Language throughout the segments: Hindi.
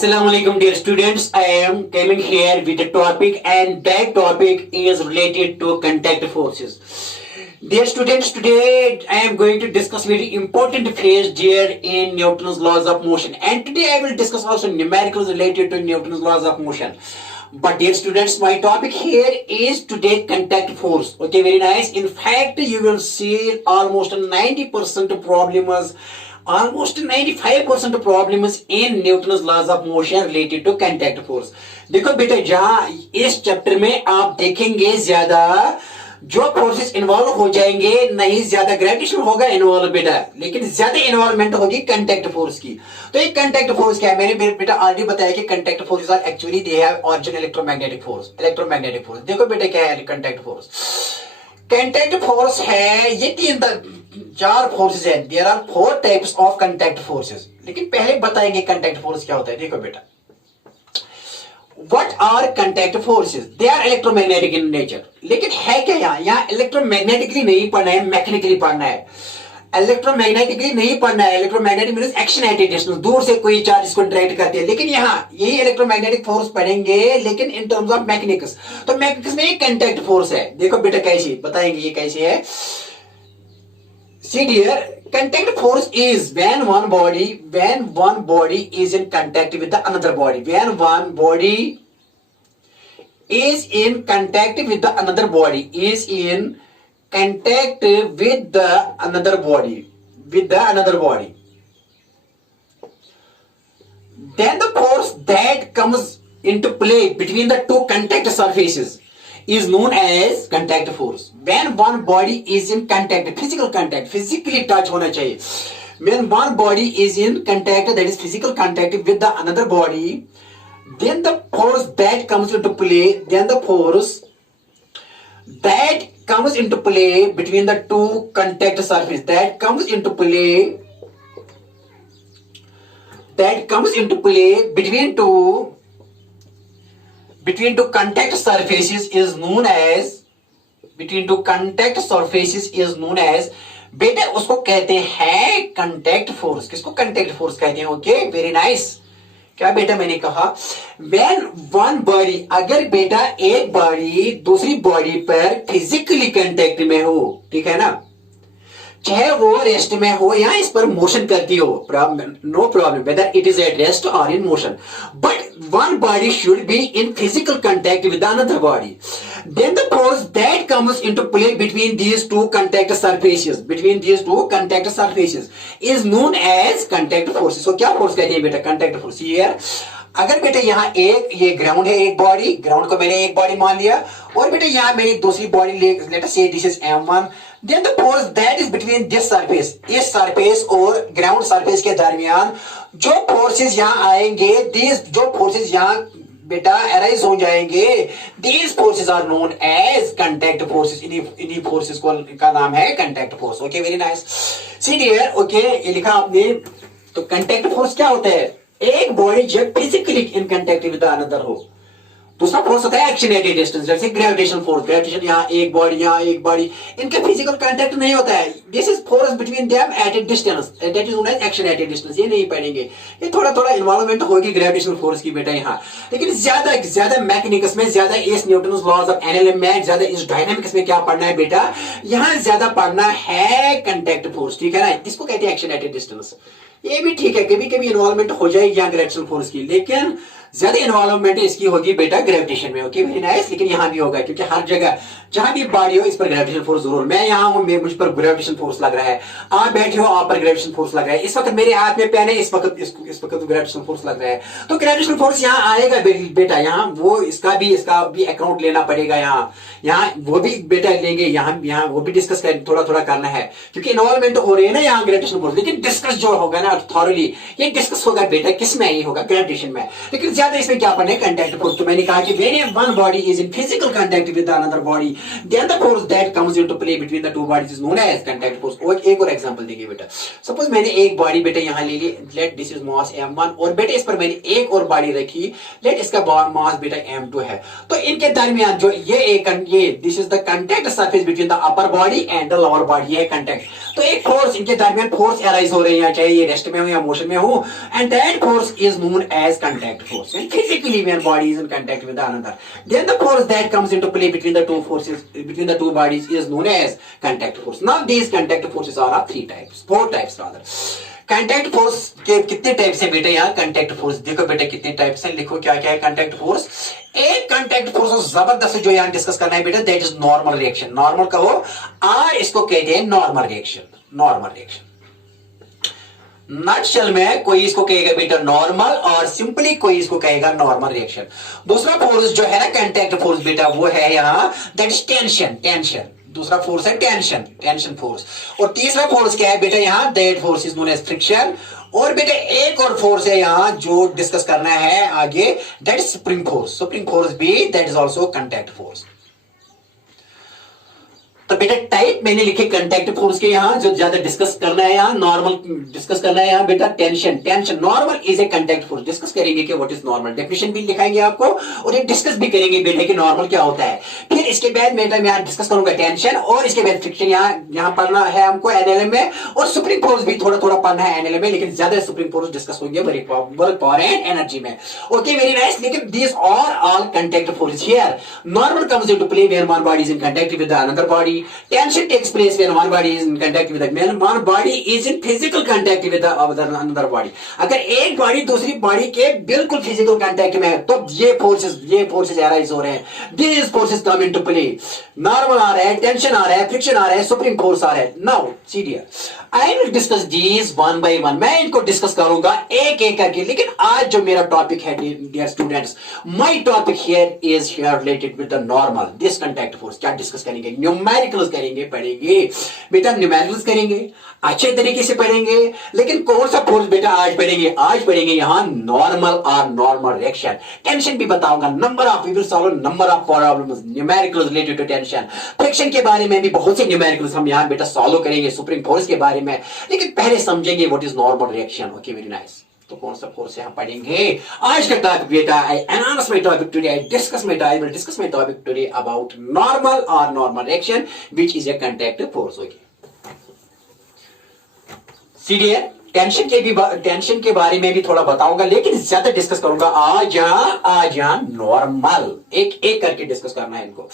Assalamualaikum dear students, I am coming here with a topic and that topic is related to contact forces. Dear students, today I am going to discuss very important phrase there in Newton's laws of motion, and today I will discuss also numericals related to Newton's laws of motion. But dear students, my topic here is today contact force. Okay, very nice. In fact, you will see almost 90% problems, almost 95% problems in Newton's laws of motion related to contact force. देखो बेटा, जहाँ इस चैप्टर में आप देखेंगे ज्यादा जो फोर्सेस इन्वॉल्व हो जाएंगे, नहीं ज्यादा ग्रेविटेशन होगा इन्वॉल्व बेटा, लेकिन ज्यादा इन्वॉल्वमेंट होगी कंटैक्ट फोर्स की. तो ये कंटैक्ट फोर्स क्या है, मैंने बेटा ऑलरेडी बताया कि contact forces are actually they have origin electromagnetic force. Electromagnetic force देखो बेटा क्या है कंटैक्ट फोर्स. कंटैक्ट फोर्स है ये चार फोर्सेस है. There are 4 types of contact forces. लेकिन पहले बताएंगे कंटैक्ट फोर्स क्या होता है. देखो बेटा, What are contact forces? They are electromagnetic in nature. लेकिन है क्या यहाँ इलेक्ट्रोमैग्नेटिकली नहीं पढ़ना है, मैकेनिकली पढ़ना है. इलेक्ट्रोमैग्नेटिकली नहीं पढ़ना है. Electromagnetic means action at a distance, दूर से कोई चार्ज इसको इंटरेक्ट करते हैं. लेकिन यहाँ यही इलेक्ट्रोमैग्नेटिक फोर्स पढ़ेंगे, लेकिन इन टर्म्स ऑफ मैकेनिक्स. तो मैकेनिक्स में एक कंटैक्ट फोर्स है. देखो बेटा कैसी बताएंगे, ये कैसी है. See dear, contact force is when one body is in contact with the another body. When one body is in contact with the another body, is in contact with the another body, then the force that comes into play between the two contact surfaces is known as contact force. When one body is in contact, physical contact, physically touch होना चाहिए. When one body is in contact, that is physical contact with the another body, then the force that comes into play, between the two contact surfaces, that comes into play between two contact surfaces is known as बेटा उसको कहते हैं कंटैक्ट फोर्स. किसको कंटैक्ट फोर्स कहते हैं. Okay, very nice. क्या बेटा मैंने कहा, when one body, अगर बेटा एक बॉडी दूसरी बॉडी पर फिजिकली कंटेक्ट में हो, ठीक है ना, चाहे वो रेस्ट में हो या इस पर मोशन करती हो, no problem whether it is at rest और in motion, but one body should be in physical contact with another body. Then the force that comes into play between these two contact surfaces is known as contact forces. So क्या फोर्स कहते हैं बेटा, contact force. Here अगर बेटा यहाँ ये ग्राउंड है, एक बॉडी, ग्राउंड को मैंने एक बॉडी मान लिया, और बेटा यहाँ मेरी दूसरी बॉडी, लेट अस से this is m1. Then the force that is between this surface, इस सरफेस और ग्राउंड सरफेस के दरमियान जो फोर्सेस यहाँ आएंगे, जो फोर्सेस यहाँ बेटा अराइज हो जाएंगे, these forces are known as contact forces. इन्हीं फोर्सेस का नाम है contact force. Okay, very nice. See dear, okay, ये लिखा आपने. तो contact force क्या होता है, एक बॉडी जब physically in contact with another हो. दूसरा फोर्स होता है एक्शन एट ए डिस्टेंस, जैसे ग्रेविटेशन फोर्स. ग्रेविटेशन यहाँ एक बॉडी, इनका फिजिकल कांटेक्ट नहीं होता है. This is force between them at a distance, that is known as action at a distance. ये नहीं पढ़ेंगे, ये थोड़ा इन्वॉल्वमेंट होगी ग्रेविटेशन फोर्स की बेटा यहाँ, लेकिन ज्यादा मैकेनिक्स में, ज्यादा इस न्यूटन्स लॉज ऑफ एनएलएम में, ज्यादा इस डायनामिक्स में क्या पढ़ना है बेटा, यहाँ ज्यादा पढ़ना है कंटैक्ट फोर्स. ठीक है ना, इसको कहते हैं एक्शन एट ए डिस्टेंस. ये भी ठीक है, कभी इन्वॉल्वमेंट हो जाएगी यहाँ ग्रेविटेशन फोर्स की, लेकिन ज्यादा इन्वॉल्वमेंट इसकी होगी बेटा ग्रेविटेशन में. Okay, very nice. लेकिन यहाँ भी होगा, क्योंकि हर जगह जहां भी बॉडी हो इस पर ग्रेविटेशन फोर्स जरूर. मैं यहाँ हूं, मुझ पर ग्रेविटेशन फोर्स लग रहा है. आप बैठे हो, आप पर ग्रेविटेशन फोर्स लग रहा है. इस वक्त मेरे हाथ में पेन है, इस वक्त ग्रेविटेशन फोर्स लग रहा है. तो ग्रेविटेशन फोर्स यहाँ आएगा बेटा. यहाँ वो इसका भी अकाउंट लेना पड़ेगा. यहाँ वो भी बेटा लेंगे, यहाँ वो भी डिस्कस थोड़ा करना है, क्योंकि इन्वॉल्वमेंट हो रही है ना यहाँ ग्रेविटेशन फोर्स. लेकिन डिस्कस जो होगा ना थॉरली, ये डिस्कस होगा बेटा किस में, ये होगा ग्रेविटेशन में. लेकिन ज्यादा इसमें क्या पढ़ना है, कंटैक्ट फोर्स। तो मैंने कहा कि when one body is in physical contact with another body then the force that comes into play between the two bodies is known as contact force. और एक और एग्जांपल देंगे बेटा। सपोज मैंने एक बॉडी बेटा यहां ले ली, let this is mass m1 और बेटा इस पर मैंने एक और बॉडी रखी, लेट इसका मास बेटा m2 है। तो इनके दरमियान जो ये this is the contact surface between the upper body and the lower body, ये कंटैक्ट। तो एक फोर्स इनके दरमियान फोर्स अराइज हो रही है, चाहे ये रेस्ट में हो या मोशन में हो, and that force is known as contact force. And physically when body is in contact with another then the force that comes into play between the two forces between the two bodies is known as contact force. Now these contact forces are of four types rather. Contact force के कितने टाइप्स है बेटा, यहाँ कंटैक्ट फोर्स देखो बेटा कितने टाइप्स है, लिखो क्या क्या है कंटैक्ट फोर्स। एक कंटैक्ट फोर्स जबरदस्त जो यहाँ डिस्कस करना है बेटा, that is normal reaction. Normal कहो और इसको कहते हैं normal reaction. Normal reaction nutshell में कोई इसको कहेगा बेटा नॉर्मल और सिंपली कोई इसको कहेगा नॉर्मल रिएक्शन। दूसरा फोर्स जो है ना कंटैक्ट फोर्स बेटा, वो है यहाँ दैट इज टेंशन। टेंशन दूसरा फोर्स है टेंशन, टेंशन फोर्स। और तीसरा फोर्स क्या है बेटा यहाँ, that force is known as friction. और बेटा एक और फोर्स है यहाँ जो डिस्कस करना है आगे, that is spring force. Spring force भी that is also contact force. तो बेटा टाइप मैंने लिखे कंटैक्ट फोर्स के, यहाँ जो ज्यादा डिस्कस करना है, यहाँ नॉर्मल डिस्कस करना है यहाँ बेटा tension. Tension normal is A contact force. Discuss करेंगे कि व्हाट इज नॉर्मल, डेफिनेशन भी दिखाएंगे आपको और ये डिस्कस भी करेंगे बेटा कि नॉर्मल क्या होता है। फिर इसके बाद मैं यहाँ डिस्कस करूंगा टेंशन और इसके बाद फ्रिक्शन यहाँ पढ़ना है हमको एनएलएम में, और सुप्रीम फोर्स भी थोड़ा थोड़ा पढ़ना है एनएलएम में, लेकिन ज्यादा सुप्रीम फोर्स डिस्कस होंगे वर्क पावर एंड एनर्जी में। Okay very nice. लेकिन this are all contact force here. Normal comes into play when one body is in contact with another body. Tension takes place when one body is in contact with when one body is in physical contact with another body। अगर एक बॉडी दूसरी बॉडी के बिल्कुल फिजिकल कांटेक्ट में है तो ये फोर्सेस अराइज हो रहे हैं। These forces come into play। Normal आ रहा है, टेंशन आ रहा है, फ्रिक्शन आ रहा है, सुप्रीम फोर्स आ रहा है। Now see dear I will discuss these one by one. मैं इनको डिस्कस करूंगा एक एक करके। लेकिन आज जो मेरा टॉपिक है dear students, my topic here is related with the normal this contact force. क्या डिस्कस करेंगे, न्यूमेरिकल्स करेंगे, पढ़ेंगे बेटा न्यूमेरिकल्स करेंगे, अच्छे तरीके से पढ़ेंगे। लेकिन कौन सा फोर्स बेटा आज पढ़ेंगे, आज पढ़ेंगे यहाँ नॉर्मल और नॉर्मल रिएक्शन। टेंशन भी बताऊंगा, number of we will solve number of problems numericals related to tension. Friction के बारे में भी बहुत से न्यूमेरिकल्स हम यहाँ बेटा सॉल्व करेंगे, सुप्रीम फोर्स के बारे में। लेकिन पहले समझेंगे what is normal reaction. Okay very nice. तो कौन सा फोर्स है हम पढ़ेंगे आज का टॉपिक बेटा। I announce my topic today, I will discuss my topic today about normal और normal reaction which is a contact force. Okay सीधे टेंशन के बारे में भी थोड़ा बताऊंगा, लेकिन ज्यादा डिस्कस करूंगा आज यहाँ नॉर्मल। एक एक करके डिस्कस करना है इनको।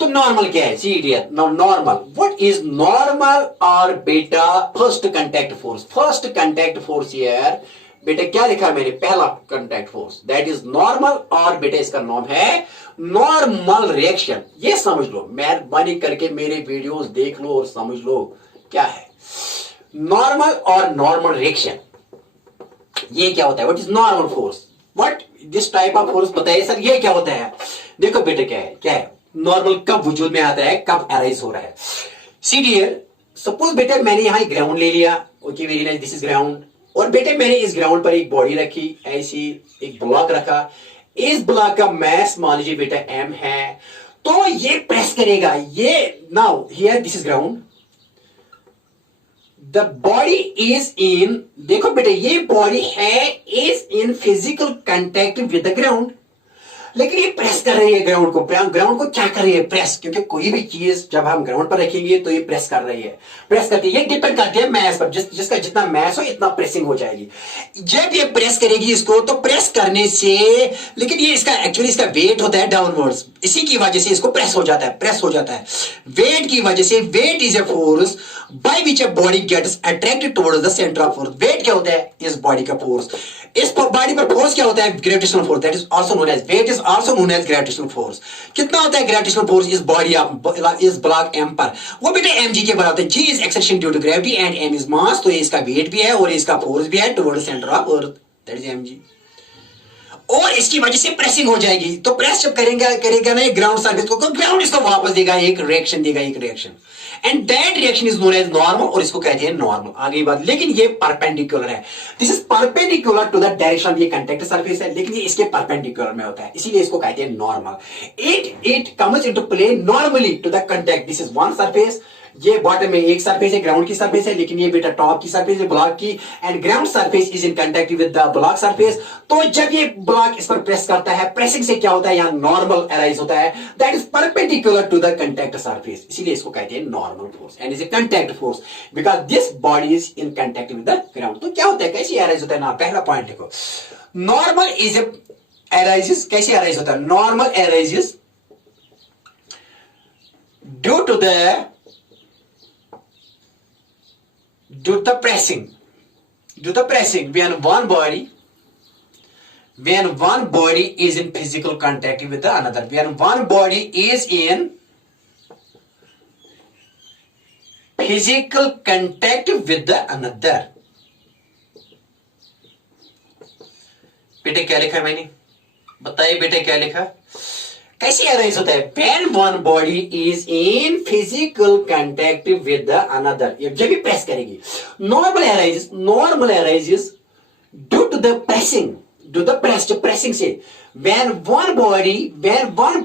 तो नॉर्मल क्या है, सी नॉर्मल व्हाट इज नॉर्मल और बेटा first contact force. First contact force here बेटा क्या लिखा है मैंने, पहला contact force that is normal और बेटा इसका नाम है नॉर्मल रिएक्शन। ये समझ लो, मेहरबानी करके मेरे वीडियोस देख लो और समझ लो क्या है नॉर्मल और नॉर्मल रिएक्शन। ये क्या होता है, what is normal force, what this type of force बताइए सर ये क्या होता है। देखो बेटा क्या है नॉर्मल कब वजूद में आता है, कब अराइज हो रहा है। सी डियर सपोज बेटा मैंने यहां ग्राउंड ले लिया। Okay very nice, this is ground. और बेटे मैंने इस ग्राउंड पर एक बॉडी रखी, ऐसी एक ब्लॉक रखा। इस ब्लॉक का मास मान लीजिए बेटा m है। तो ये प्रेस करेगा, ये now here this is ground, the body is इन, देखो बेटा ये बॉडी है is in physical contact with the ground. लेकिन ये प्रेस कर रही है ग्राउंड को। ग्राउंड को क्या कर रही है, प्रेस। क्योंकि कोई भी चीज जब हम ग्राउंड पर रखेंगे तो ये प्रेस कर रही है, प्रेस करती है। ये डिपेंड करती है मैस पर, जिसका जितना मैस हो इतना प्रेसिंग हो जाएगी। जब ये प्रेस करेगी इसको तो प्रेस करने से, लेकिन ये इसका एक्चुअली इसका वेट होता है डाउनवर्ड्स, इसी की वजह से इसको प्रेस हो जाता है। वेट की वजह से, weight is a force by which a body gets attracted towards the centre of force. Weight क्या होता है, इस बॉडी का फोर्स। इस बॉडी पर फोर्स क्या होता है, gravitational force, that is also known as weight is also known as gravitational force. कितना होता है ग्रेविटेशनल फोर्स इस बॉडी ऑफ इस ब्लॉक m पर, वो बेटा mg के बराबर है। g is acceleration due to gravity and m is mass. तो ये इसका वेट भी है और इसका फोर्स भी है towards centre of earth, that is mg। और इसकी वजह से प्रेसिंग हो जाएगी। तो प्रेस जब करेगा ना ये ग्राउंड सरफेस को, ग्राउंड इसको वापस देगा, एक reaction and that reaction is known as normal, और इसको कहते हैं नॉर्मल। आगे बात, लेकिन ये परपेंडिकुलर है, this is perpendicular to the direction of ये कंटैक्ट सरफेस है, लेकिन ये इसके परपेंडिकुलर में होता है, इसीलिए इसको कहते हैं normal. It comes into play normally to the contact, this is one surface, ये बॉटम में एक सरफेस है, ग्राउंड की सरफेस है, लेकिन ये बेटा टॉप की सरफेस है, ब्लॉक की, and ground surface is in contact with the block surface. तो जब ये ब्लॉक इस पर प्रेस करता है, प्रेसिंग से क्या होता है, यहां नॉर्मल अराइज होता है, that is perpendicular to the contact surface, इसीलिए इसको कहते हैं normal force and is a contact force because this body is in contact with the ground. तो क्या होता है, कैसे अराइज होता है ना, पहला पॉइंट देखो, नॉर्मल इज ए अराइजेस, कैसे अराइज होता है, normal arises due to the pressing when one body is in physical contact with the another, when one body is in physical contact with the another। बेटे क्या लिखा है मैंने, बताइए बेटे क्या लिखा, कैसे अराइज होता है, when one body is in physical contact with the another, जब भी प्रेस करेगी, normal arises due to the pressing, pressing से, when one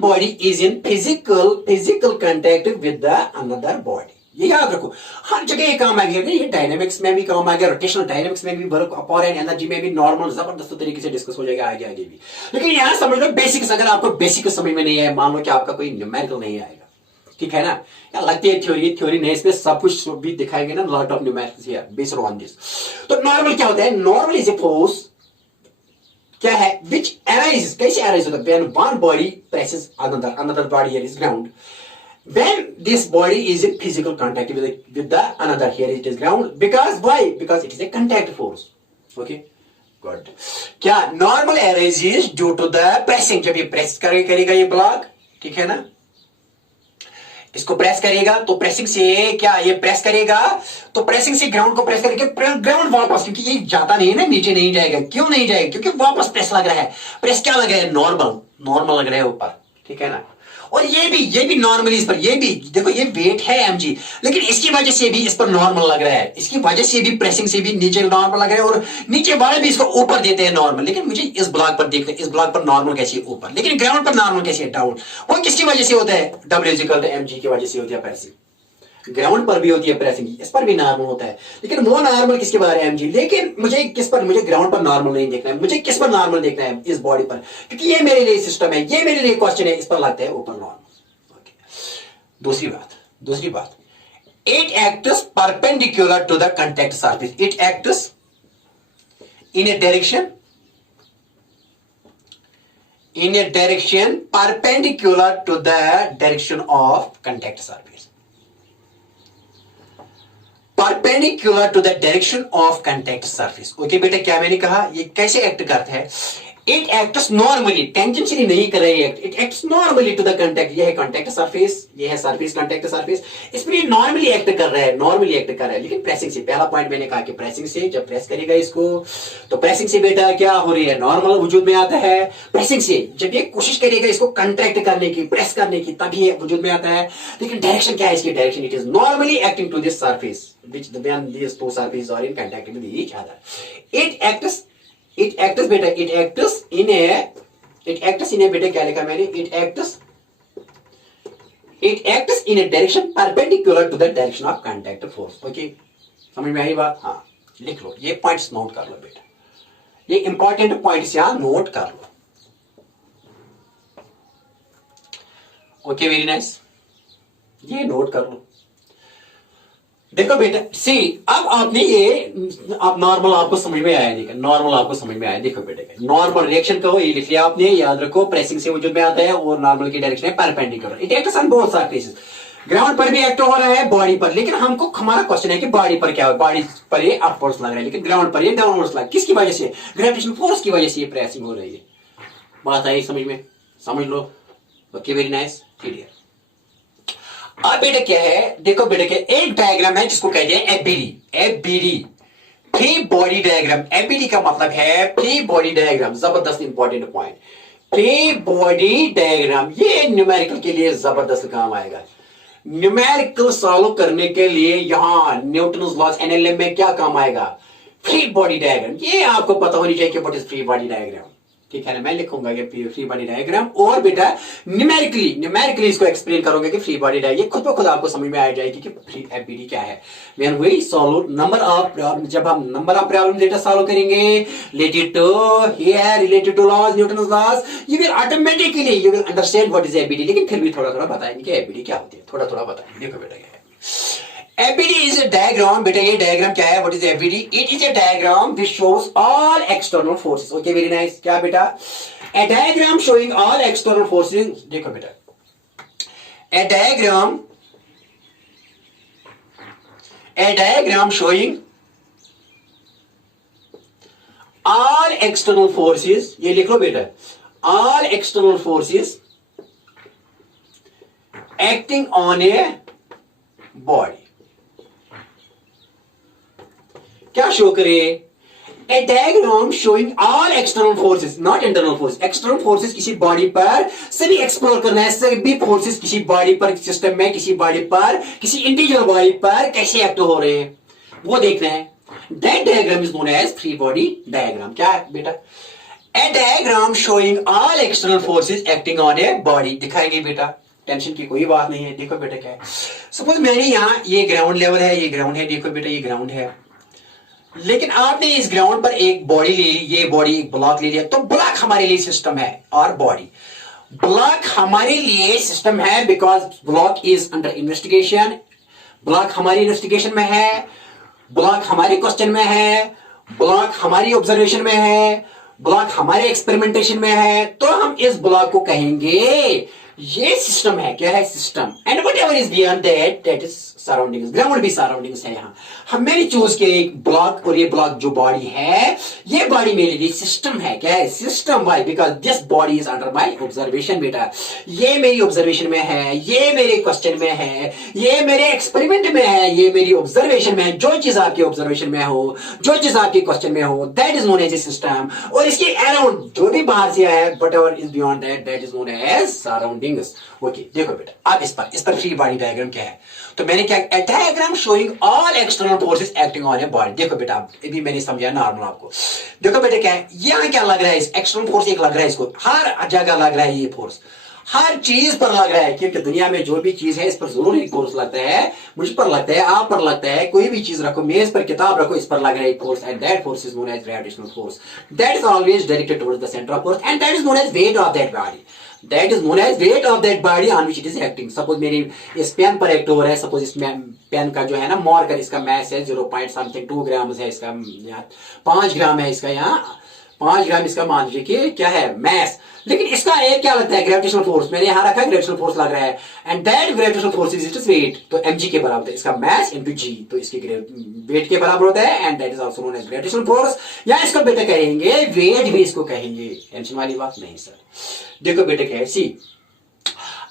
body is in physical contact with the another body, ये याद रखो, हर जगह ये काम आ गया, ये डायनेमिक्स में भी काम आ गया, रोटेशनल डायनेमिक्स में भी, वर्क अपॉन एनर्जी में भी नॉर्मल जबरदस्त तरीके से डिस्कस हो जाएगा आगे भी। लेकिन यहां समझ लो बेसिक्स, अगर आपको बेसिक्स समझ में नहीं आए, मान लो कि आपका कोई न्यूमेरिकल नहीं आएगा, ठीक है ना, या लगती है थ्योरी नहीं, इसमें सब कुछ भी दिखाएंगे ना, lot of numericals here based on this. तो नॉर्मल क्या होता है, नॉर्मल इज ए फोर्स क्या है, विच अराइजेस, कैसे अराइज होता है, when one body presses another body, here is ground, when this body is in physical contact with the another, here it is ground, because why, because it is a contact force, okay good। क्या normal arises due to the pressing, जब ये प्रेस करेगा ये ब्लॉक, ठीक है ना, इसको प्रेस करेगा, तो प्रेसिंग से क्या, ये प्रेस करेगा, तो प्रेसिंग से ग्राउंड को प्रेस करके ग्राउंड वापस, क्योंकि ये जाता नहीं है ना, नीचे नहीं जाएगा, क्यों नहीं जाएगा, क्योंकि वापस प्रेस लग रहा है, प्रेस क्या लग रहा है, नॉर्मल लग रहा है ऊपर, ठीक है ना, और ये भी नॉर्मली इस पर, ये भी देखो, ये वेट है mg, लेकिन इसकी वजह से भी इस पर नॉर्मल लग रहा है, इसकी वजह से भी प्रेसिंग से भी नीचे नॉर्मल लग रहा है, और नीचे वाले भी इसको ऊपर देते हैं नॉर्मल, लेकिन मुझे इस ब्लॉक पर देखना, इस ब्लॉक पर नॉर्मल कैसे है ऊपर, लेकिन ग्राउंड पर नॉर्मल कैसे है डाउन, वो किसकी वजह से होता है, W=mg की वजह से होती है प्रेसिंग, ग्राउंड पर भी होती है प्रेसिंग, इस पर भी नॉर्मल होता है, लेकिन वो नॉर्मल किसके बारे में mg, लेकिन मुझे किस पर, मुझे ग्राउंड पर नॉर्मल नहीं देखना है, मुझे किस पर नॉर्मल देखना है, इस बॉडी पर, क्योंकि ये मेरे लिए सिस्टम है, ये मेरे लिए क्वेश्चन है, इस पर लगता है ऊपर नॉर्मल। दूसरी बात, it acts perpendicular to the contact surface, it acts in a direction perpendicular to the direction of contact surface, perpendicular to the direction of contact surface, okay बेटा, क्या मैंने कहा, ये कैसे एक्ट करता है, इट एक्ट्स नॉर्मली, टेंजेंशियली नहीं कर रही है, it acts normally to the contact, ये है कांटेक्ट सरफेस, ये है सरफेस कांटेक्ट सरफेस, इस पर ये नॉर्मली एक्ट कर रहा है, लेकिन प्रेसिंग से, पहला पॉइंट मैंने कहा कि प्रेसिंग से, जब प्रेस करेगा इसको, तो प्रेसिंग से बेटा क्या हो रही है, नॉर्मल वजूद में आता है, प्रेसिंग से जब ये कोशिश करेगा इसको कंट्रैक्ट करने की, प्रेस करने की, तभी ये वजूद में आता है, लेकिन डायरेक्शन क्या है इसकी, direction it is normally acting to this surface which when these two surfaces are in contact with each other, it acts बेटा, it acts in a बेटा, क्या लिखा मैंने, it acts in a direction perpendicular to the direction of contact force, okay समझ में आई बात, हाँ लिख लो, ये पॉइंट्स नोट कर लो बेटा, ये इंपॉर्टेंट पॉइंट्स यहां नोट कर लो, ओके वेरी नाइस, ये नोट कर लो। देखो बेटा सी, अब आपने ये, अब नॉर्मल आपको समझ में आया, देखो नॉर्मल आपको समझ में आया, देखो बेटा नॉर्मल रिएक्शन कहो, ये लिख लिया आपने, याद रखो प्रेसिंग से वजूद में आता है, और नॉर्मल की डायरेक्शन है perpendicular, it acts on both surfaces, ground पर भी एक्ट हो रहा है, बॉडी पर, लेकिन हमको, हमारा क्वेश्चन है कि बॉडी पर क्या हो, बॉडी पर ये अपवर्ड्स लग रहा है, लेकिन ग्राउंड पर ये डाउनवर्ड्स लग, किसकी वजह से, ग्रेविटेशन फोर्स की वजह से ये प्रेसिंग हो रही है, बात आई समझ में, समझ लो, ओके वेरी नाइस, क्लियर। अब बेटा क्या है, देखो बेटा क्या, एक डायग्राम है जिसको कहते हैं FBD, free body diagram, ABD का मतलब है फ्री बॉडी डायग्राम। जबरदस्त important point, free body diagram ये न्यूमेरिकल के लिए जबरदस्त काम आएगा। न्यूमेरिकल सॉल्व करने के लिए यहां न्यूटन्स लॉज एनएलएम में क्या काम आएगा, फ्री बॉडी डायग्राम। ये आपको पता होनी चाहिए कि what is free body diagram, ठीक है ना। मैं लिखूंगा कि फ्री बॉडी डायग्राम, और बेटा न्यूमेरिकली इसको एक्सप्लेन करोगे कि फ्री बॉडी डायग्राम, ये खुद ब खुद आपको समझ में आ जाएगी कि फ्री एफबीडी क्या है। When we solve number of problem, जब हम number of problem data solve करेंगे related to here, related to laws, Newton's laws, you will automatically you will understand what is FBD. लेकिन फिर भी थोड़ा थोड़ा बताएंगे कि एफबीडी क्या होती है, थोड़ा थोड़ा बताएंगे। देखो बेटा क्या है FBD is a diagram. बेटा ये डायग्राम क्या है? What is FBD? It is a diagram which shows all external forces. Okay, very nice. क्या बेटा? A diagram showing all external forces. देखो बेटा, a diagram showing all external forces. ये लिख लो बेटा, all external forces acting on a body. क्या शो करे? A diagram showing all external forces, not internal force. External forces किसी बॉडी पर सभी एक्सप्लोर करना है, सभी फोर्सेस किसी बॉडी पर, सिस्टम में किसी बॉडी पर, किसी इंडिविजुअल बॉडी पर कैसे एक्ट हो रहे हैं वो देखना है। That diagram is known as free body diagram. क्या है बेटा? A diagram showing all external forces acting on a body. दिखाएंगे बेटा, टेंशन की कोई बात नहीं है। देखो बेटा क्या है, सपोज मैंने यहाँ ये ग्राउंड लेवल है, ये ग्राउंड है, देखो बेटा ये ग्राउंड है, लेकिन आपने इस ग्राउंड पर एक बॉडी ले ली, ये बॉडी एक ब्लॉक ले लिया, तो ब्लॉक हमारे लिए सिस्टम है और बॉडी ब्लॉक हमारे लिए सिस्टम है, because block is under investigation. Block हमारी इन्वेस्टिगेशन में है, ब्लॉक हमारे क्वेश्चन में है, ब्लॉक हमारी ऑब्जर्वेशन में है, ब्लॉक हमारे एक्सपेरिमेंटेशन में है, तो हम इस ब्लॉक को कहेंगे ये सिस्टम है। क्या है? System. And whatever is beyond that is surroundings. Ground भी सराउंडिंग्स है। यहाँ हमने चूज किया एक ब्लॉक, और ये ब्लॉक जो बॉडी है, ये बॉडी मेरे लिए सिस्टम है। क्या है? System. Why? Because this body is under my observation. बेटा ये मेरी ऑब्जर्वेशन में है, ये मेरे क्वेश्चन में है, ये मेरे एक्सपेरिमेंट में है, ये मेरी ऑब्जर्वेशन में है। जो चीज आपके ऑब्जर्वेशन में हो, जो चीज आपके क्वेश्चन में हो, that is known as a system. और इसके अराउंड जो भी बाहर से आया है, whatever is beyond that is known as surroundings. Okay, देखो बेटा अब इस पर फ्री बॉडी डायग्राम क्या है? तो मैंने क्या, a diagram showing all external forces acting on a body. देखो बेटा अभी मैंने समझाया नॉर्मल आपको। देखो बेटा क्या है, यहाँ क्या लग रहा है, इस एक्सटर्नल फोर्स एक लग रहा है, इसको हर जगह लग रहा है, ये फोर्स हर चीज पर लग रहा है, क्योंकि दुनिया में जो भी चीज है इस पर जरूर एक फोर्स लगता है। मुझ पर लगता है, आप पर लगता है, कोई भी चीज रखो, मेज पर किताब रखो, इस पर लग रहा है एक force, and that force is known as gravitational force. That is always directed towards the centre of force, and that is known as weight of that body. That is known as weight of that body on which it is acting. Suppose मेरी इस पेन पर एक्ट हो रहा है, सपोज इस पेन का जो है ना मार्कर, इसका मैस है 0.2 ग्राम है, इसका यहाँ 5 ग्राम है, इसका यहाँ 5 ग्राम इसका मान लीजिए कि क्या है, मैस। लेकिन इसका एक क्या लगता है, ग्रेविटेशनल फोर्स। मैंने यहाँ रखा है, ग्रेविटेशनल फोर्स लग रहा है, and that gravitational force is its weight. तो mg के बराबर है, इसका मैस इनटू g, तो इसके वेट के बराबर होता है, and that is also known as gravitational force. या इसको बेटा कहेंगे वेट भी, इसको कहेंगे। टेंशन वाली बात नहीं सर। देखो बेटा क्या है, सी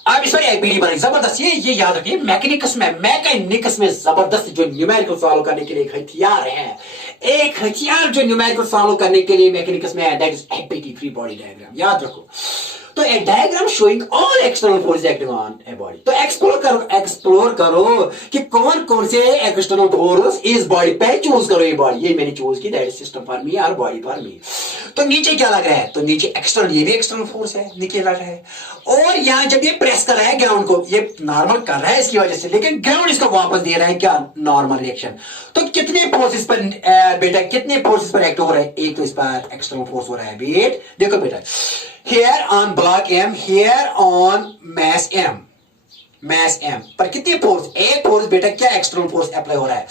अब इस पर एफबीडी बनाई जबरदस्त। ये याद रखिए, मैकेनिक्स में जबरदस्त जो न्यूमेरिकल सॉल्व करने के लिए एक हथियार है, एक हथियार जो न्यूमेरिकल सॉल्व करने के लिए मैकेनिक्स में है, that is FBD, free body diagram. याद रखो। तो a diagram showing all external forces acting on a body. तो एक्सप्लोर करो कि कौन कौन से एक्सटर्नल फोर्स इस बॉडी पे, चूज करो ये बॉडी, ये मैंने चूज की, that is system for me और बॉडी फॉर मी। तो नीचे क्या लग रहा है, तो नीचे एक्सटर्नल, ये भी एक्सटर्नल फोर्स है, नीचे लग रहा है। और यहाँ जब ये प्रेस कर रहा है ग्राउंड को, ये नॉर्मल कर रहा है इसकी वजह से, लेकिन ग्राउंड इसको वापस दे रहा है क्या, नॉर्मल रिएक्शन। तो कितने फोर्सेस पर बेटा, कितने फोर्सेस पर एक्ट हो रहा है? एक तो इस पर एक्सटर्नल फोर्स हो रहा है वेट। देखो बेटा, here on block M, here on mass M पर कितनी फोर्स, एक फोर्स बेटा क्या एक्सटर्नल फोर्स अप्लाई हो रहा है,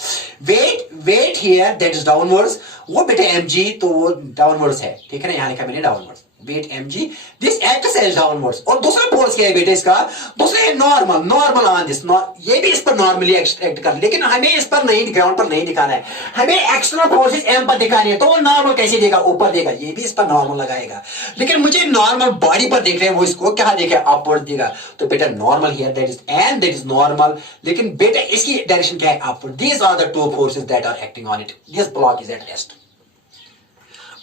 weight here that is downwards. वो बेटा mg, तो वो डाउनवर्ड्स है, ठीक है ना, यहां लिखा मैंने downwards. Weight mg, this acts as downwards. और दूसरा फोर्स क्या है बेटा इसका, दूसरा है नॉर्मल, नॉर्मल ऑन दिस, ये भी इस पर नॉर्मली एक्ट कर, लेकिन हमें इस पर नहीं, ग्राउंड पर नहीं दिखाना है, हमें एक्सटर्नल फोर्सेस m पर दिखानी है। तो वो नॉर्मल कैसे देगा, ऊपर देगा, ये भी इस पर नॉर्मल लगाएगा, लेकिन मुझे नॉर्मल बॉडी पर देख रहे हैं, वो इसको क्या देगा, अपवर्ड देगा। तो बेटा normal here, that is and that is normal, लेकिन बेटा इसकी डायरेक्शन क्या है, upward. These are the two forces that are acting on it, this block is at rest.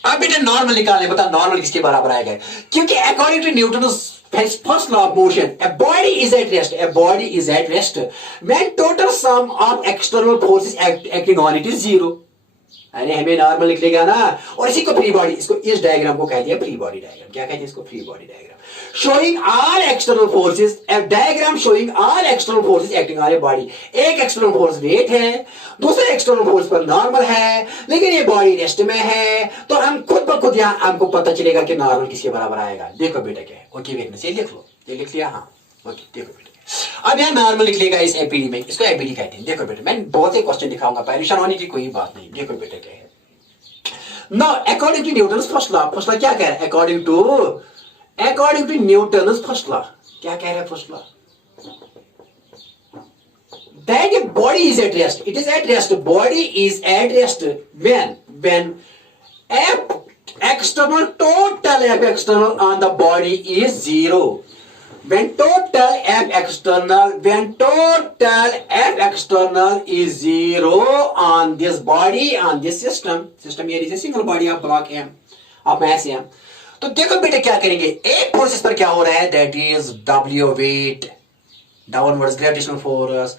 अब बेटा नॉर्मल निकालने, बता नॉर्मल किसके बराबर आएगा, क्योंकि according to Newton's first law of motion, a body is at rest, a body is at rest when total sum of external forces acting on it is zero। अरे हमें नॉर्मल लिख लेगा ना, और इसी को फ्री बॉडी, इसको इस डायग्राम को कह दिया फ्री बॉडी डायग्राम। क्या कहते हैं इसको, free body diagram, showing all external forces, A diagram showing all external forces acting on a body. एक एक्सटर्नल फोर्स वेट है, दूसरे एक्सटर्नल फोर्स पर नॉर्मल है, लेकिन ये बॉडी रेस्ट में है, तो हम खुद ब खुद यहाँ हमको पता चलेगा कि नॉर्मल किसके बराबर आएगा। देखो बेटा क्या है, ओके वेटनेस, ये लिख लो, ये लिख लिया, हाँ ओके। देखो बेटा अब यहाँ नॉर्मल लिख लेगा इस एपीडी में, इसको एपीडी कहते हैं। देखो बेटा मैं बहुत से क्वेश्चन दिखाऊंगा, परेशान होने की कोई बात नहीं। देखो बेटा क्या है, now according to Newton's first law क्या कह रहा है, according to Newton's first law क्या कह रहा है first law, that a body is at rest, it is at rest, body is at rest when f external, total f external on the body is zero, when total f external is zero on this body, on this system here is a single body of block m of mass m। तो देखो बेटे क्या करेंगे, एक फोर्स पर क्या हो रहा है, that is w weight, downwards gravitational force,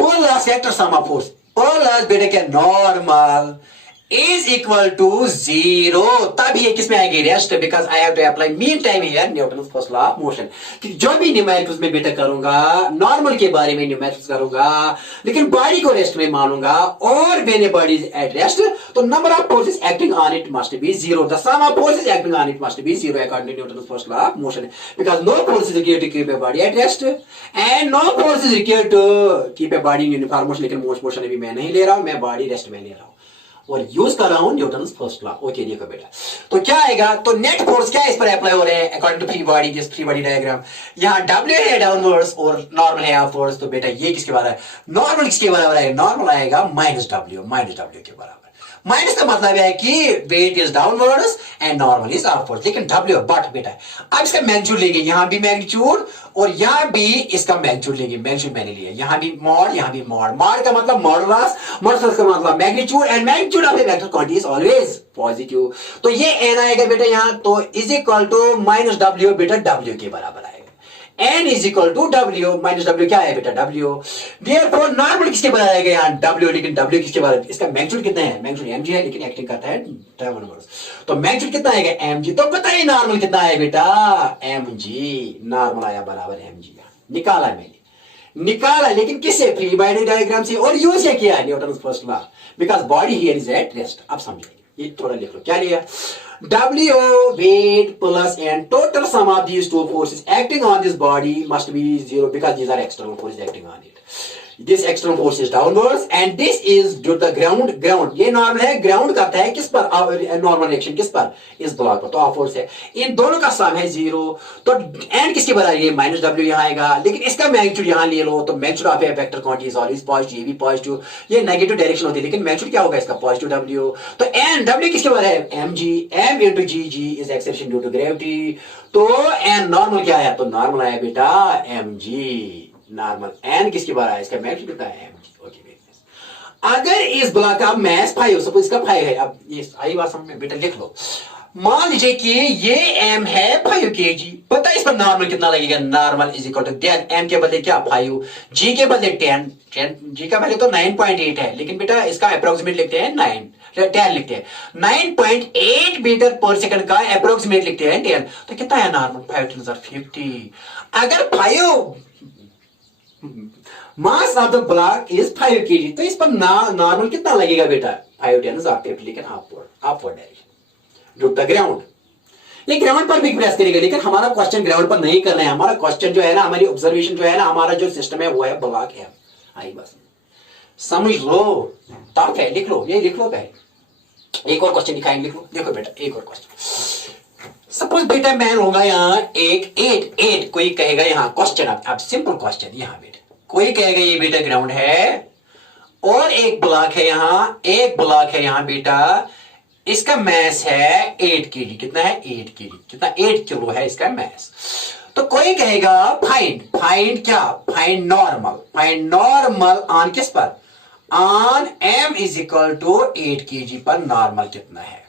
plus vector sum of force, plus बेटे क्या normal is equal to zero। तब ये किसमें आएगी, rest, because I have to apply mean time here Newton's first law of motion. जो भी न्यूमेरिकल्स में बेटा करूंगा, नॉर्मल के बारे में न्यूमेरिकल्स करूंगा, लेकिन बॉडी को रेस्ट में मानूंगा, और मैंने बॉडी एट रेस्ट, तो number of forces acting on it must be zero, the sum of forces acting on it must be zero according to Newton's first law of motion, because no force is required to keep a body at rest and no force is required to keep a body in uniform motion. लेकिन मोशन अभी मैं नहीं ले रहा हूं, मैं बॉडी रेस्ट में ले रहा हूं और यूज कर रहा हूं न्यूटन्स फर्स्ट लॉ। ओके देखो बेटा, तो क्या आएगा, तो नेट फोर्स क्या इस पर अप्लाई हो रहे हैं according to free body, this free body diagram. यहाँ W है डाउनवर्ड्स और नॉर्मल है अपवर्ड्स, तो बेटा ये किसके बराबर है, नॉर्मल किसके बराबर आएगा, नॉर्मल आएगा माइनस W के बराबर। माइनस का मतलब है कि weight is downwards and normal is upwards, लेकिन W बट बेटा अब इसका मैग्नीट्यूड लेंगे, यहां भी मैग्नीट्यूड और यहां भी इसका मैग्नीट्यूड लेंगे, मैग्नीट्यूड मैंने लिया, यहां भी मॉड, यहां भी मॉड, मॉड का मतलब मॉडुलस, मॉडुलस का मतलब magnitude, and magnitude of a vector quantity is always positive. तो ये n आएगा बेटा यहां, तो is equal to minus W बेटा W के बराबर आएगा, n is equal to W, minus W क्या है बेटा W। देयरफॉर नॉर्मल किसके बराबर आएगा यहाँ W, लेकिन W किसके बराबर, इसका मैग्नीट्यूड कितना है, मैग्नीट्यूड mg है, लेकिन एक्टिंग करता है डाउनवर्ड्स, तो मैग्नीट्यूड कितना आएगा mg। तो बताइए नॉर्मल कितना है बेटा, mg, नॉर्मल आया बराबर mg, निकाला मैंने, निकाला, लेकिन किससे, फ्री बॉडी डायग्राम से, और यूज किया Newton's first law, because body here is at rest. अब समझेंगे, ये थोड़ा लिख लो, क्या लिया, W weight plus and total sum of these two forces acting on this body must be zero because these are external forces acting on it. This external force is downwards and this is due to the ground ये नॉर्मल है, ग्राउंड करता है किस पर, नॉर्मल रिएक्शन किस पर, इस ब्लॉक पर, तो अपवर्ड्स है, इन दोनों का सम है जीरो, तो एंड किसके बराबर है, माइनस W यहाँ आएगा, लेकिन इसका मैग्नीट्यूड यहाँ ले लो, तो magnitude of a vector quantity is always positive, ये भी पॉजिटिव, ये नेगेटिव डायरेक्शन होती है, लेकिन मैग्नीट्यूड क्या होगा इसका, पॉजिटिव W, तो एन W किसके बराबर है, mg, m into g is acceleration due to gravity, तो एन नॉर्मल क्या आया, तो नॉर्मल आया बेटा mg, नॉर्मल एन किसके बराबर है, इसका मैग्नीट्यूड कितना है mg। ओके, अगर इस ब्लॉक का मास 5, सपोज इसका 5 है, अब ये आई बात समझ में बेटा लिख लो, मान लीजिए कि ये m है 5 kg, पता है इस पर नॉर्मल कितना लगेगा, normal is equal to then m के बदले क्या 5, g के बदले 10, g का वैल्यू तो 9.8 है, लेकिन बेटा इसका अप्रोक्सीमेट लिखते हैं 10 लिखते हैं, 9.8 मीटर पर सेकंड का अप्रोक्सीमेट लिखते हैं 10, तो कितना है नॉर्मल, 5 10 50। अगर 5 mass of the block is 5 kg, तो इस पर नॉर्मल कितना लगेगा बेटा, 5 10 50, लेकिन upward direction due to ground, ये ग्राउंड पर भी प्रेस करेगा, लेकिन हमारा क्वेश्चन ग्राउंड पर नहीं करना है, हमारा क्वेश्चन जो है ना, हमारी ऑब्जर्वेशन जो है ना, हमारा जो सिस्टम है वो है ब्लॉक है। आई बस समझ लो, टफ है, लिख लो, ये लिख लो पहले, एक और क्वेश्चन दिखाएंगे, लिख लो, देखो बेटा एक और क्वेश्चन, सपोज बेटा मैं लूंगा यहाँ एक 8 कोई कहेगा यहाँ क्वेश्चन, अब सिंपल क्वेश्चन यहाँ बेटा कोई कहेगा ये बेटा ग्राउंड है और एक ब्लॉक है यहाँ, एक ब्लॉक है यहाँ बेटा, इसका मैस है 8 kg। कितना है? 8 kg। कितना? 8 किलो है इसका मैस। तो कोई कहेगा फाइंड क्या? फाइंड नॉर्मल ऑन किस पर? On m is equal to 8 kg पर नॉर्मल कितना है?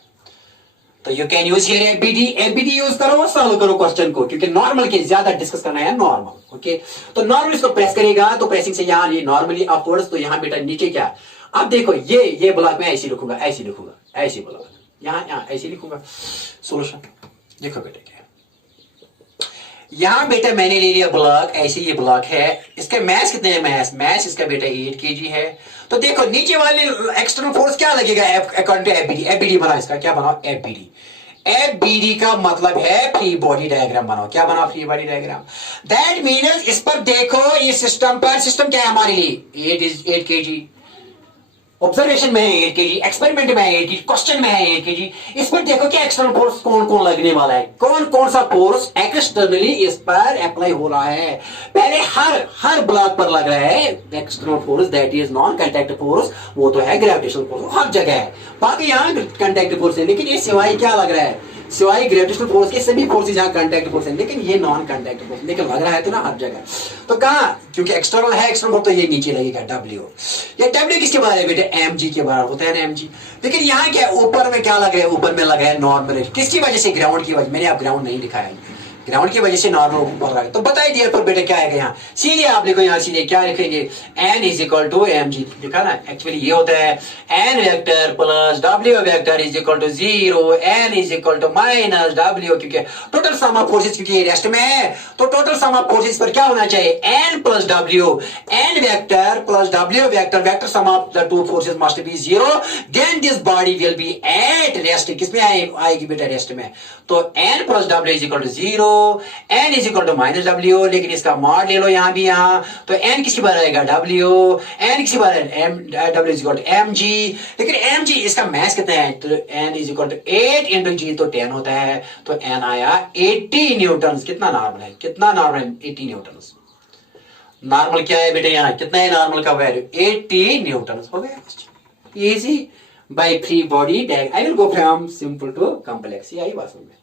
तो you can use here ABD use करो और सॉल्व करो क्वेश्चन को, क्योंकि नॉर्मल के ज्यादा डिस्कस करना है नॉर्मल। ओके, तो नॉर्मल इसको प्रेस करेगा तो प्रेसिंग से यहाँ ये नॉर्मली अपवर्ड्स, तो यहाँ बेटा नीचे क्या? अब देखो ये ब्लॉक में ऐसे लिखूंगा, ऐसे ब्लॉक यहाँ ऐसे लिखूंगा। सोल्यूशन देखो बेटा क्या, यहाँ बेटा मैंने ले लिया ब्लॉक, ऐसे ये ब्लॉक है, इसका मैस कितने है? मैस इसका बेटा 8 kg है। तो देखो नीचे वाले एक्सटर्नल फोर्स क्या लगेगा अकॉर्डिंग टू एफबीडी बनाओ, इसका क्या बनाओ? एफबीडी का मतलब है फ्री बॉडी डायग्राम बनाओ। क्या बनाओ? Free body diagram. That means इस पर देखो, इस सिस्टम पर, सिस्टम क्या है हमारे लिए? 8 kg। ऑब्जर्वेशन में है 8 kg, एक्सपेरिमेंट में है 8 kg, क्वेश्चन में है 8 kg। इस पर देखो कि एक्सटर्नल फोर्स कौन कौन लगने वाला है, कौन कौन सा फोर्स एक्सटर्नली इस पर अप्लाई हो रहा है। पहले हर ब्लॉक पर लग रहा है external force, that is non contact force, वो तो है ग्रेविटेशनल फोर्स, हर जगह है। बाकी यहाँ कांटेक्ट फोर्स है, लेकिन ये सिवाय क्या लग रहा है? सिवाय ग्रेविटेशनल फोर्स के सभी फोर्सेज यहाँ कांटेक्ट फोर्स है, लेकिन ये नॉन कांटेक्ट फोर्स, लेकिन लग रहा है तो ना हर जगह। तो कहा, क्योंकि एक्सटर्नल है, एक्सटर्नल फोर्स, तो ये नीचे लगेगा W। ये W किसके बारे में बेटे? mg के बारे में होता है ना, mg। लेकिन यहाँ क्या ऊपर में क्या लगा है? ऊपर में लगा है नॉर्मल। किसकी वजह से? ग्राउंड की वजह। मैंने आप ग्राउंड नहीं दिखाया, ग्राउंड की वजह से नॉर्मल ऊपर लगा। तो बताइए दिया पर बेटा क्या आएगा यहाँ? सीधे आप लिखो, यहाँ सीधे क्या लिखेंगे? n is equal to mg। लिखा ना, एक्चुअली ये होता है n vector plus w vector is equal to 0, n is equal to minus w, क्योंकि टोटल सम ऑफ फोर्सेस, क्योंकि ये रेस्ट में है तो टोटल सम ऑफ फोर्सेस पर क्या होना चाहिए? n plus w, n vector plus w vector, vector sum of the two forces must be 0, then this body will be at rest. किसमें आएगी बेटा? रेस्ट में। तो n plus w is equal to 0, n is equal to minus w, लेकिन इसका मॉड ले लो यहाँ भी, यहाँ तो n किसकी बार आएगा? w, n किसकी बार है? w is equal to mg, लेकिन mg इसका मैस कितना है? तो n is equal to 8 into g, तो 10 होता है, तो n आया 80 न्यूटन। कितना नॉर्मल है? कितना नॉर्मल है? 80 न्यूटन। नॉर्मल क्या है बेटे? यहाँ कितना है नॉर्मल का वैल्यू? 80 न्यूटन। हो गया easy by free body diagram. I will go from simple to complex. ये आई बात समझ में।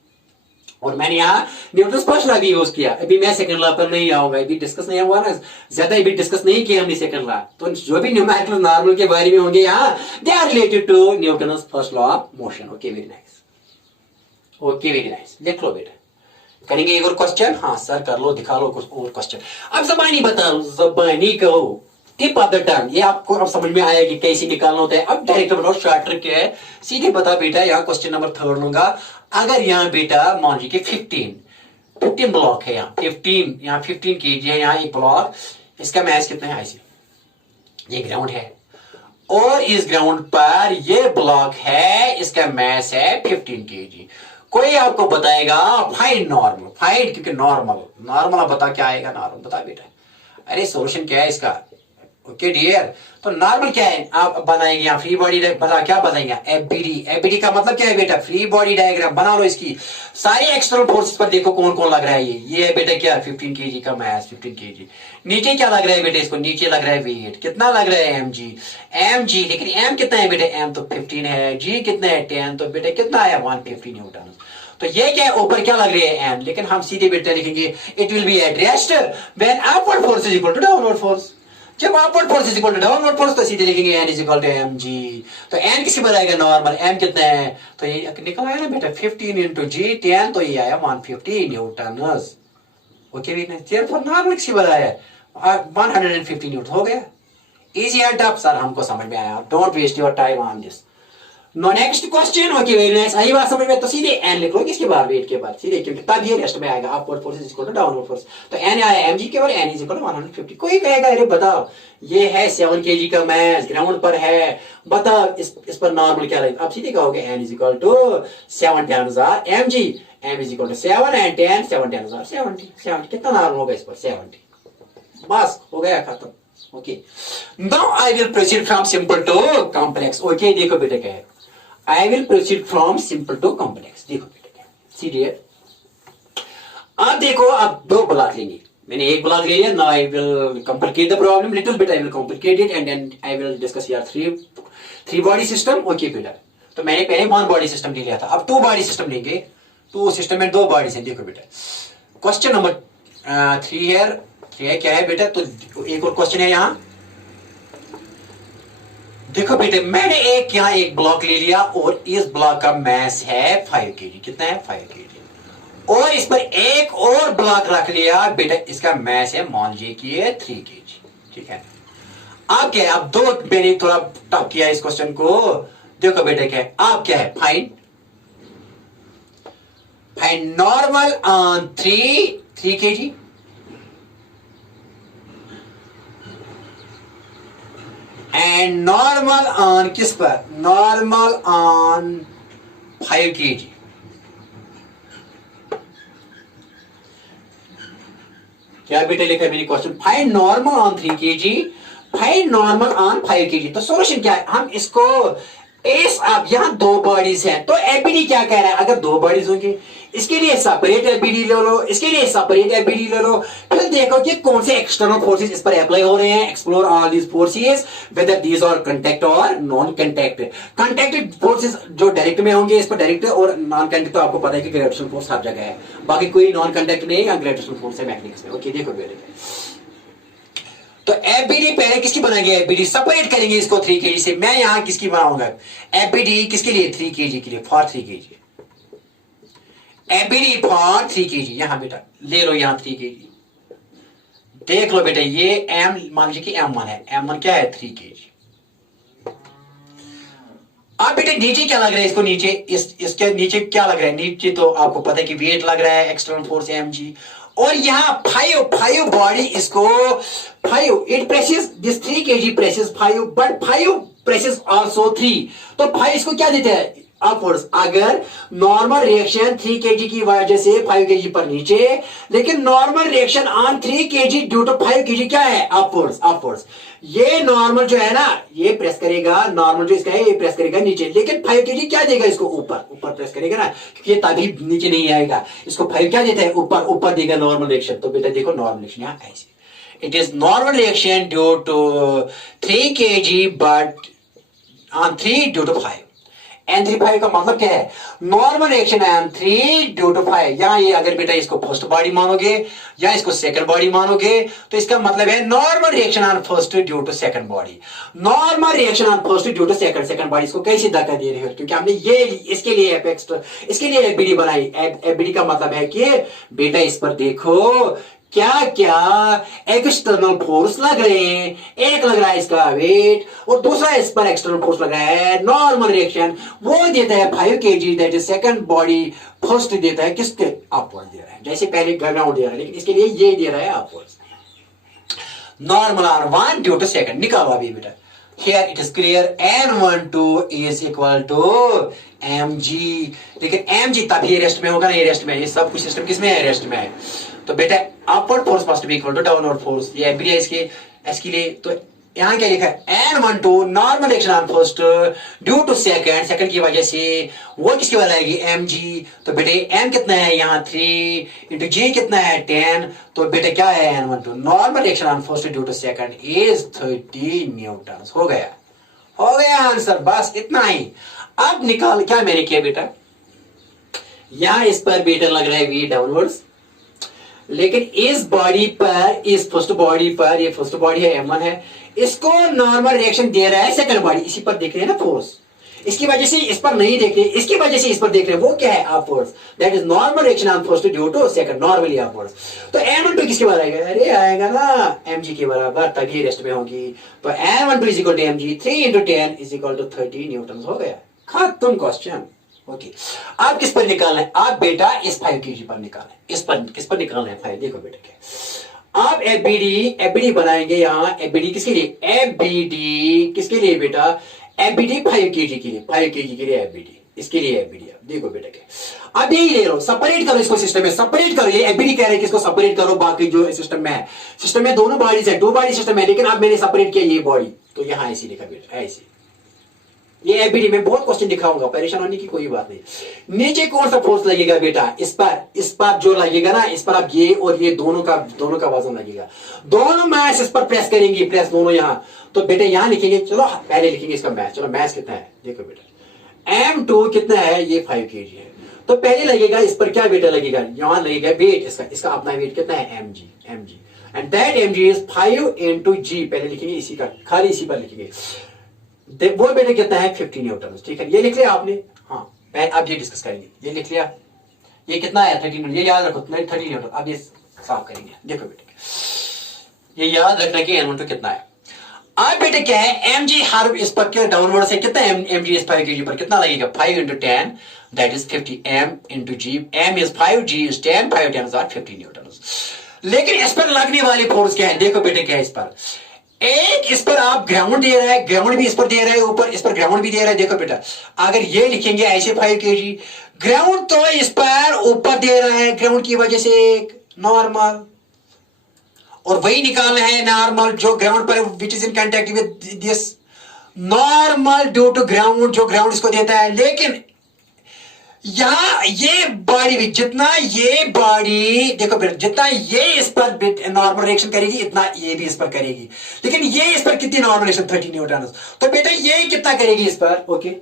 और मैंने यहाँ न्यूटन फर्स्ट लॉ भी यूज किया। अभी मैं सेकंड लॉ पर नहीं आऊंगा, अभी डिस्कस नहीं हुआ ना, ज्यादा अभी डिस्कस नहीं किया हमने सेकंड लॉ। तो जो भी न्यूमेरिकल नॉर्मल के बारे में होंगे यहाँ, they are related to Newton first law of motion. Okay, very nice, okay very nice. लिख लो बेटा। करेंगे एक और क्वेश्चन? हाँ सर कर लो, दिखा लो कुछ और क्वेश्चन। अब जबानी बताओ, जबानी कहो, टिप ऑफ द टंग। ये आपको अब समझ में आया कि कैसे निकालना होता है। अब डायरेक्ट बताओ, शॉर्ट ट्रिक क्या है, सीधे बता बेटा। यहाँ क्वेश्चन नंबर 3 लूंगा। अगर यहाँ बेटा मान लीजिए 15 ब्लॉक है, यहाँ 15 kg है, यहाँ एक ब्लॉक, इसका मैस कितना है? ऐसे ये ग्राउंड है और इस ग्राउंड पर ये ब्लॉक है, इसका मैस है 15 kg। कोई आपको बताएगा फाइंड नॉर्मल, फाइंड, क्योंकि नॉर्मल बता क्या आएगा? नॉर्मल बता बेटा। अरे सोल्यूशन क्या है इसका? ओके डियर, तो नॉर्मल क्या है? आप बनाएंगे यहाँ फ्री बॉडी बता, क्या बनाएंगे? एफबीडी का मतलब क्या है बेटा? फ्री बॉडी डायग्राम बना लो इसकी। सारी एक्सटर्नल फोर्सेस पर देखो कौन कौन लग रहा है। ये है बेटा क्या? 15 kg का मैस, 15 kg। नीचे क्या लग रहा है बेटा? इसको नीचे लग रहा है वेट। कितना लग रहा है? mg, लेकिन m कितना है बेटा? m तो 15 है, g कितना है? 10, तो बेटा कितना है? 150 न्यूटन। तो ये क्या है? ऊपर क्या लग रही है? n, लेकिन हम सीधे बेटा लिखेंगे it will be at rest when upward force is equal to downward force. जब upward force is equal to downward force, तो सीधे लिखेंगे n is equal to mg। तो n किसी पर आएगा? नॉर्मल। m कितना है? तो ये निकल आया ना बेटा 15 इंटू g 10, तो ये आया 150 न्यूटन। ओके बेटा, देयरफॉर नॉर्मल किसी पर आया 150 न्यूटन। हो गया इजी एंड टफ सर, हमको समझ में आया। Don't waste your time on this. No next question. Okay very nice, आई बात समझ में। तो सीधे n लिख लो किसके बाद? वेट के बाद सीधे, क्योंकि तब ये रेस्ट में आएगा upward force is equal to downward force. तो n आया mg के बाद, n इज इक्वल टू 150। कोई कहेगा अरे बताओ ये है 7 kg का मैस, ग्राउंड पर है, बताओ इस पर नॉर्मल क्या लगेगा? आप सीधे कहोगे n is equal to 7 10 mg, m is equal to 7 and 10, 7 10 70। कितना नॉर्मल होगा इस पर? 70। बस हो गया, खत्म। Okay, now I will proceed from simple to complex. Okay देखो बेटा क्या है, I will proceed from simple to complex। देखो बेटा सीधे आप देखो, आप दो ब्लॉक लेंगे, मैंने एक ब्लॉक ले लिया, now I will complicate the problem little bit, I will complicate it and then I will discuss your three body system. Okay बेटा, तो मैंने पहले वन बॉडी सिस्टम ले लिया था, अब टू बॉडी सिस्टम लेंगे। तो सिस्टम में दो बॉडीज हैं। देखो बेटा, क्वेश्चन नंबर 3 है, क्या है बेटा, तो एक और क्वेश्चन है यहाँ। देखो बेटे, मैंने यहाँ एक ब्लॉक ले लिया और इस ब्लॉक का मास है 5 kg। कितना है? 5 kg। और इस पर एक और ब्लॉक रख लिया बेटा, इसका मास है, मान लीजिए कि ये 3 kg। ठीक है, आप क्या है, आप दो, मैंने थोड़ा टफ किया इस क्वेश्चन को। देखो बेटा क्या है, आप क्या है, find normal on 3 kg and normal on किस पर, नॉर्मल ऑन 5 kg। क्या बेटा लिखा है मेरी question, find normal on 3 kg, find normal on 5 kg। तो सॉल्यूशन क्या है, हम इसको इस, अब यहां दो बॉडीज हैं, तो एबीडी क्या कह रहा है, अगर दो बॉडीज होंगे इसके लिए सेपरेट एबीडी ले लो, इसके लिए सेपरेट एबीडी ले लो, फिर देखो कि कौन से एक्सटर्नल फोर्सेस इस पर अप्लाई हो रहे हैं। Explore all these forces whether these are contact और नॉन कांटेक्ट। कांटेक्टेड फोर्सेस जो डायरेक्ट में होंगे इस पर डायरेक्ट, और नॉन कांटेक्ट तो आपको पता है कि ग्रेविटेशनल फोर्स हर जगह है, बाकी कोई नॉन कांटेक्ट नहीं है, ग्रेविटेशनल फोर्स है मैग्नेटिक्स में। ओके देखो बेटे, तो एबीडी पहले किसकी बनाएंगे, एबीडी सेपरेट करेंगे इसको 3 kg से। मैं यहां किसकी बनाऊंगा, एबीडी किसके लिए, 3 kg के लिए, for 3 kg, ABD for 3 kg। यहां बेटा ले लो, यहां 3 kg देख लो बेटा, ये एम मान लीजिए कि M1 है, M1 क्या है, 3 kg। अब बेटे नीचे क्या लग रहा है इसको, नीचे इसके नीचे क्या लग रहा है, नीचे तो आपको पता है कि वेट लग रहा है, एक्सटर्नल फोर्स mg, और यहां 5 बॉडी इसको 5, it presses this 3 kg presses 5, but 5 presses also 3, तो 5 इसको क्या देते हैं, अपवर्ड्स। अगर नॉर्मल रिएक्शन 3 kg की वजह से 5 kg पर नीचे, लेकिन normal reaction on 3 kg due to 5 kg क्या है, अपवर्ड्स। ये नॉर्मल जो है ना, ये प्रेस करेगा, नॉर्मल जो इसका है ये प्रेस करेगा नीचे, लेकिन 5 kg क्या देगा इसको, ऊपर प्रेस करेगा ना, क्योंकि ये तभी नीचे नहीं आएगा, इसको 5 क्या देता है, ऊपर देगा नॉर्मल रिएक्शन। तो बेटा देखो नॉर्मल रिएक्शन यहाँ ऐसे, it is normal reaction due to 3 kg but on 3 due to 5। N3 का मतलब क्या है, normal reaction N3 due to 5। यहां ये अगर बेटा इसको फर्स्ट बॉडी मानोगे या इसको सेकंड बॉडी मानोगे, तो इसका मतलब है normal reaction on first due to second body, normal reaction on first due to second body. इसको कैसे धक्का दे रहे हो, क्योंकि हमने ये इसके लिए इसके लिए एबीडी बनाई। एबीडी का मतलब है कि बेटा इस पर देखो क्या क्या एक्सटर्नल फोर्स लग रहे हैं, एक लग रहा है इसका वेट और दूसरा इस पर एक्सटर्नल फोर्स लग रहा है नॉर्मल रिएक्शन, वो देता है 5 kg, that is second body, first देता है किसके, अपवर्ड दे रहा है, जैसे पहले ग्राउंड दे रहा है, लेकिन इसके लिए ये दे रहा है upward. Normal R 1 due to second, निकालो अभी बेटा। Here it is clear N12 is equal to mg, लेकिन mg तभी रेस्ट में होगा ना, ये रेस्ट में, ये सब कुछ सिस्टम किसमें है, रेस्ट में है। तो बेटा upward force must be equal to downward force, ये एबीडी है इसके लिए। तो यहां क्या लिखा है, N12 normal reaction on first due to second की वजह से वो किसकी वजह आएगी, mg। तो बेटे m कितना है यहाँ 3 इंटू g कितना है 10, तो बेटे क्या है N12 normal reaction on first due to second is 30 newton. हो गया आंसर, बस इतना ही। अब निकाल, क्या मैंने किया बेटा, यहां इस पर बेटा लग रहा है v डाउनवर्ड्स, लेकिन इस बॉडी पर, इस फर्स्ट बॉडी पर, ये फर्स्ट बॉडी है M1 है, इसको नॉर्मल रिएक्शन दे रहा है सेकंड बॉडी, इसी पर देख रहे हैं ना फोर्स, इसकी वजह से इस पर नहीं देख रहे, इसकी वजह से इस पर देख रहे हैं, वो क्या है, upwards, that is normal reaction on first due to second, normally upwards. तो M12 किसके बराबर आएगा, अरे आएगा ना mg के बराबर, तभी रेस्ट में होगी। तो N12 is equal to mg, 3 into 10 is equal to 30 newton. हो गया, खत्म क्वेश्चन। ओके, आप किस पर निकालना है, आप बेटा इस 5 kg पर निकालना है, इस पर किस पर निकालना है 5, देखो बेटा क्या, आप एबीडी बनाएंगे यहाँ, एबीडी किसके लिए, एबीडी किसके लिए बेटा, एबीडी 5 kg के लिए, 5 kg के लिए एबीडी, इसके लिए एबीडी। देखो बेटा क्या, अब यही ले लो, सेपरेट करो इसको, सिस्टम में सेपरेट करो, ये एबीडी कह रहे हैं कि इसको सेपरेट करो, बाकी जो सिस्टम में है, सिस्टम में दोनों बॉडीज है, 2 बॉडी सिस्टम है, लेकिन अब मैंने सेपरेट किया ये बॉडी, तो यहाँ ऐसी लिखा बेटा, ऐसी ये एबीडी में बहुत क्वेश्चन दिखाऊंगा, परेशान होने की कोई बात नहीं। नीचे कौन सा फोर्स लगेगा बेटा, इस पर जो लगेगा ना, इस पर आप ये और ये दोनों का वजन लगेगा, दोनों मैस इस पर प्रेस करेंगी, प्रेस दोनों यहां। तो बेटा यहां लिखेंगे, चलो पहले लिखेंगे इसका मैस। चलो मैस कितना है देखो बेटा, M2 कितना है, ये 5 kg है। तो पहले लगेगा इस पर क्या बेटा लगेगा, यहां लगेगा वेट, इसका अपना वेट कितना है, mg and that mg is 5 into g। पहले लिखेंगे इसी का, खाली इसी पर लिखेंगे। वो बेटे कितना है, 50 न्यूटन। ठीक है, ये लिख लिया आपने। हाँ अब ये डिस्कस करेंगे, ये लिख लिया, ये कितना है 30 न्यूटन, ये याद रखो 30 न्यूटन। अब ये साफ करेंगे, देखो बेटे ये याद रखना कि N12 कितना है। अब बेटे क्या है, mg हर इस पर क्या डाउनवर्ड से कितना है, mg इस 5 kg पर कितना लगेगा, 5 into 10 that is 50 m into g, m is 5 g is 10, 5 10 are 50 Newton. लेकिन इस पर लगने वाली फोर्स क्या है, देखो बेटे क्या है, इस पर एक इस पर आप ग्राउंड दे रहा है, ग्राउंड भी इस पर दे रहा है, ऊपर इस पर ग्राउंड भी दे रहा है। देखो बेटा अगर ये लिखेंगे ऐसे 5 kg, ग्राउंड तो इस पर ऊपर दे रहा है ग्राउंड की वजह से एक नॉर्मल, और वही निकालना है नॉर्मल जो ग्राउंड पर which is in contact with this normal due to ground, जो ग्राउंड इसको देता है। लेकिन यहां ये बॉडी भी, जितना ये बॉडी देखो फिर, जितना ये इस पर नॉर्मल रिएक्शन करेगी इतना ये भी इस पर करेगी। लेकिन ये इस पर कितनी नॉर्मल रिएक्शन, 30 न्यूटन। तो बेटा ये कितना करेगी इस पर, ओके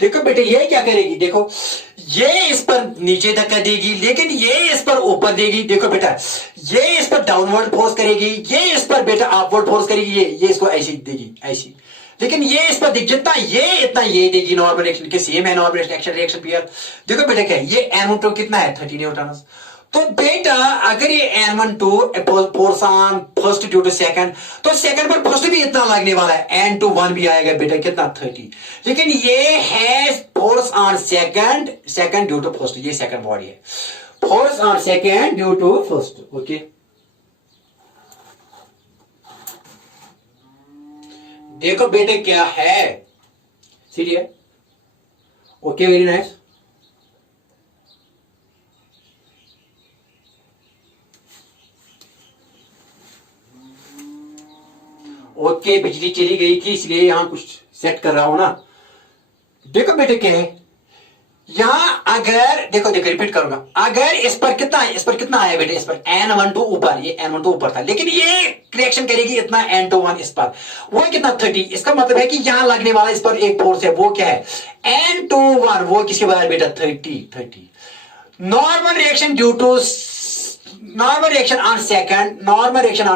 देखो बेटे ये क्या करेगी, देखो ये इस पर नीचे धक्का देगी, लेकिन ये इस पर ऊपर देगी। देखो बेटा ये इस पर डाउनवर्ड फोर्स करेगी, ये इस पर बेटा अपवर्ड फोर्स करेगी, ये इसको ऐसी देगी ऐसी। लेकिन ये इस पर देख, जितना ये इतना ये देगी नॉर्मल रिएक्शन के, सेम है नॉर्मल रिएक्शन पेयर। देखो बेटा क्या है, ये N12 कितना है, 30 न्यूटन। तो बेटा अगर ये N12 force on first due to second, तो सेकंड पर फर्स्ट भी इतना लगने वाला है, N21 भी आएगा बेटा कितना, 30। लेकिन ये है force on second due to first, ये सेकंड बॉडी है, force on second due to first. Okay देखो बेटे क्या है, serious, okay very nice. Okay बिजली चली गई थी इसलिए यहां कुछ सेट कर रहा हूं ना। देखो बेटे क्या है, यहां अगर देखो रिपीट करूंगा, अगर इस पर कितना आया बेटे, इस पर N12 ऊपर, ये N12 ऊपर था, लेकिन ये रिएक्शन करेगी इतना N21 इस पर, वो कितना 30। इसका मतलब है कि यहां लगने वाला इस पर एक फोर्स है, वो क्या है N21, वो किसके बराबर बेटा 30। Normal reaction due to normal reaction on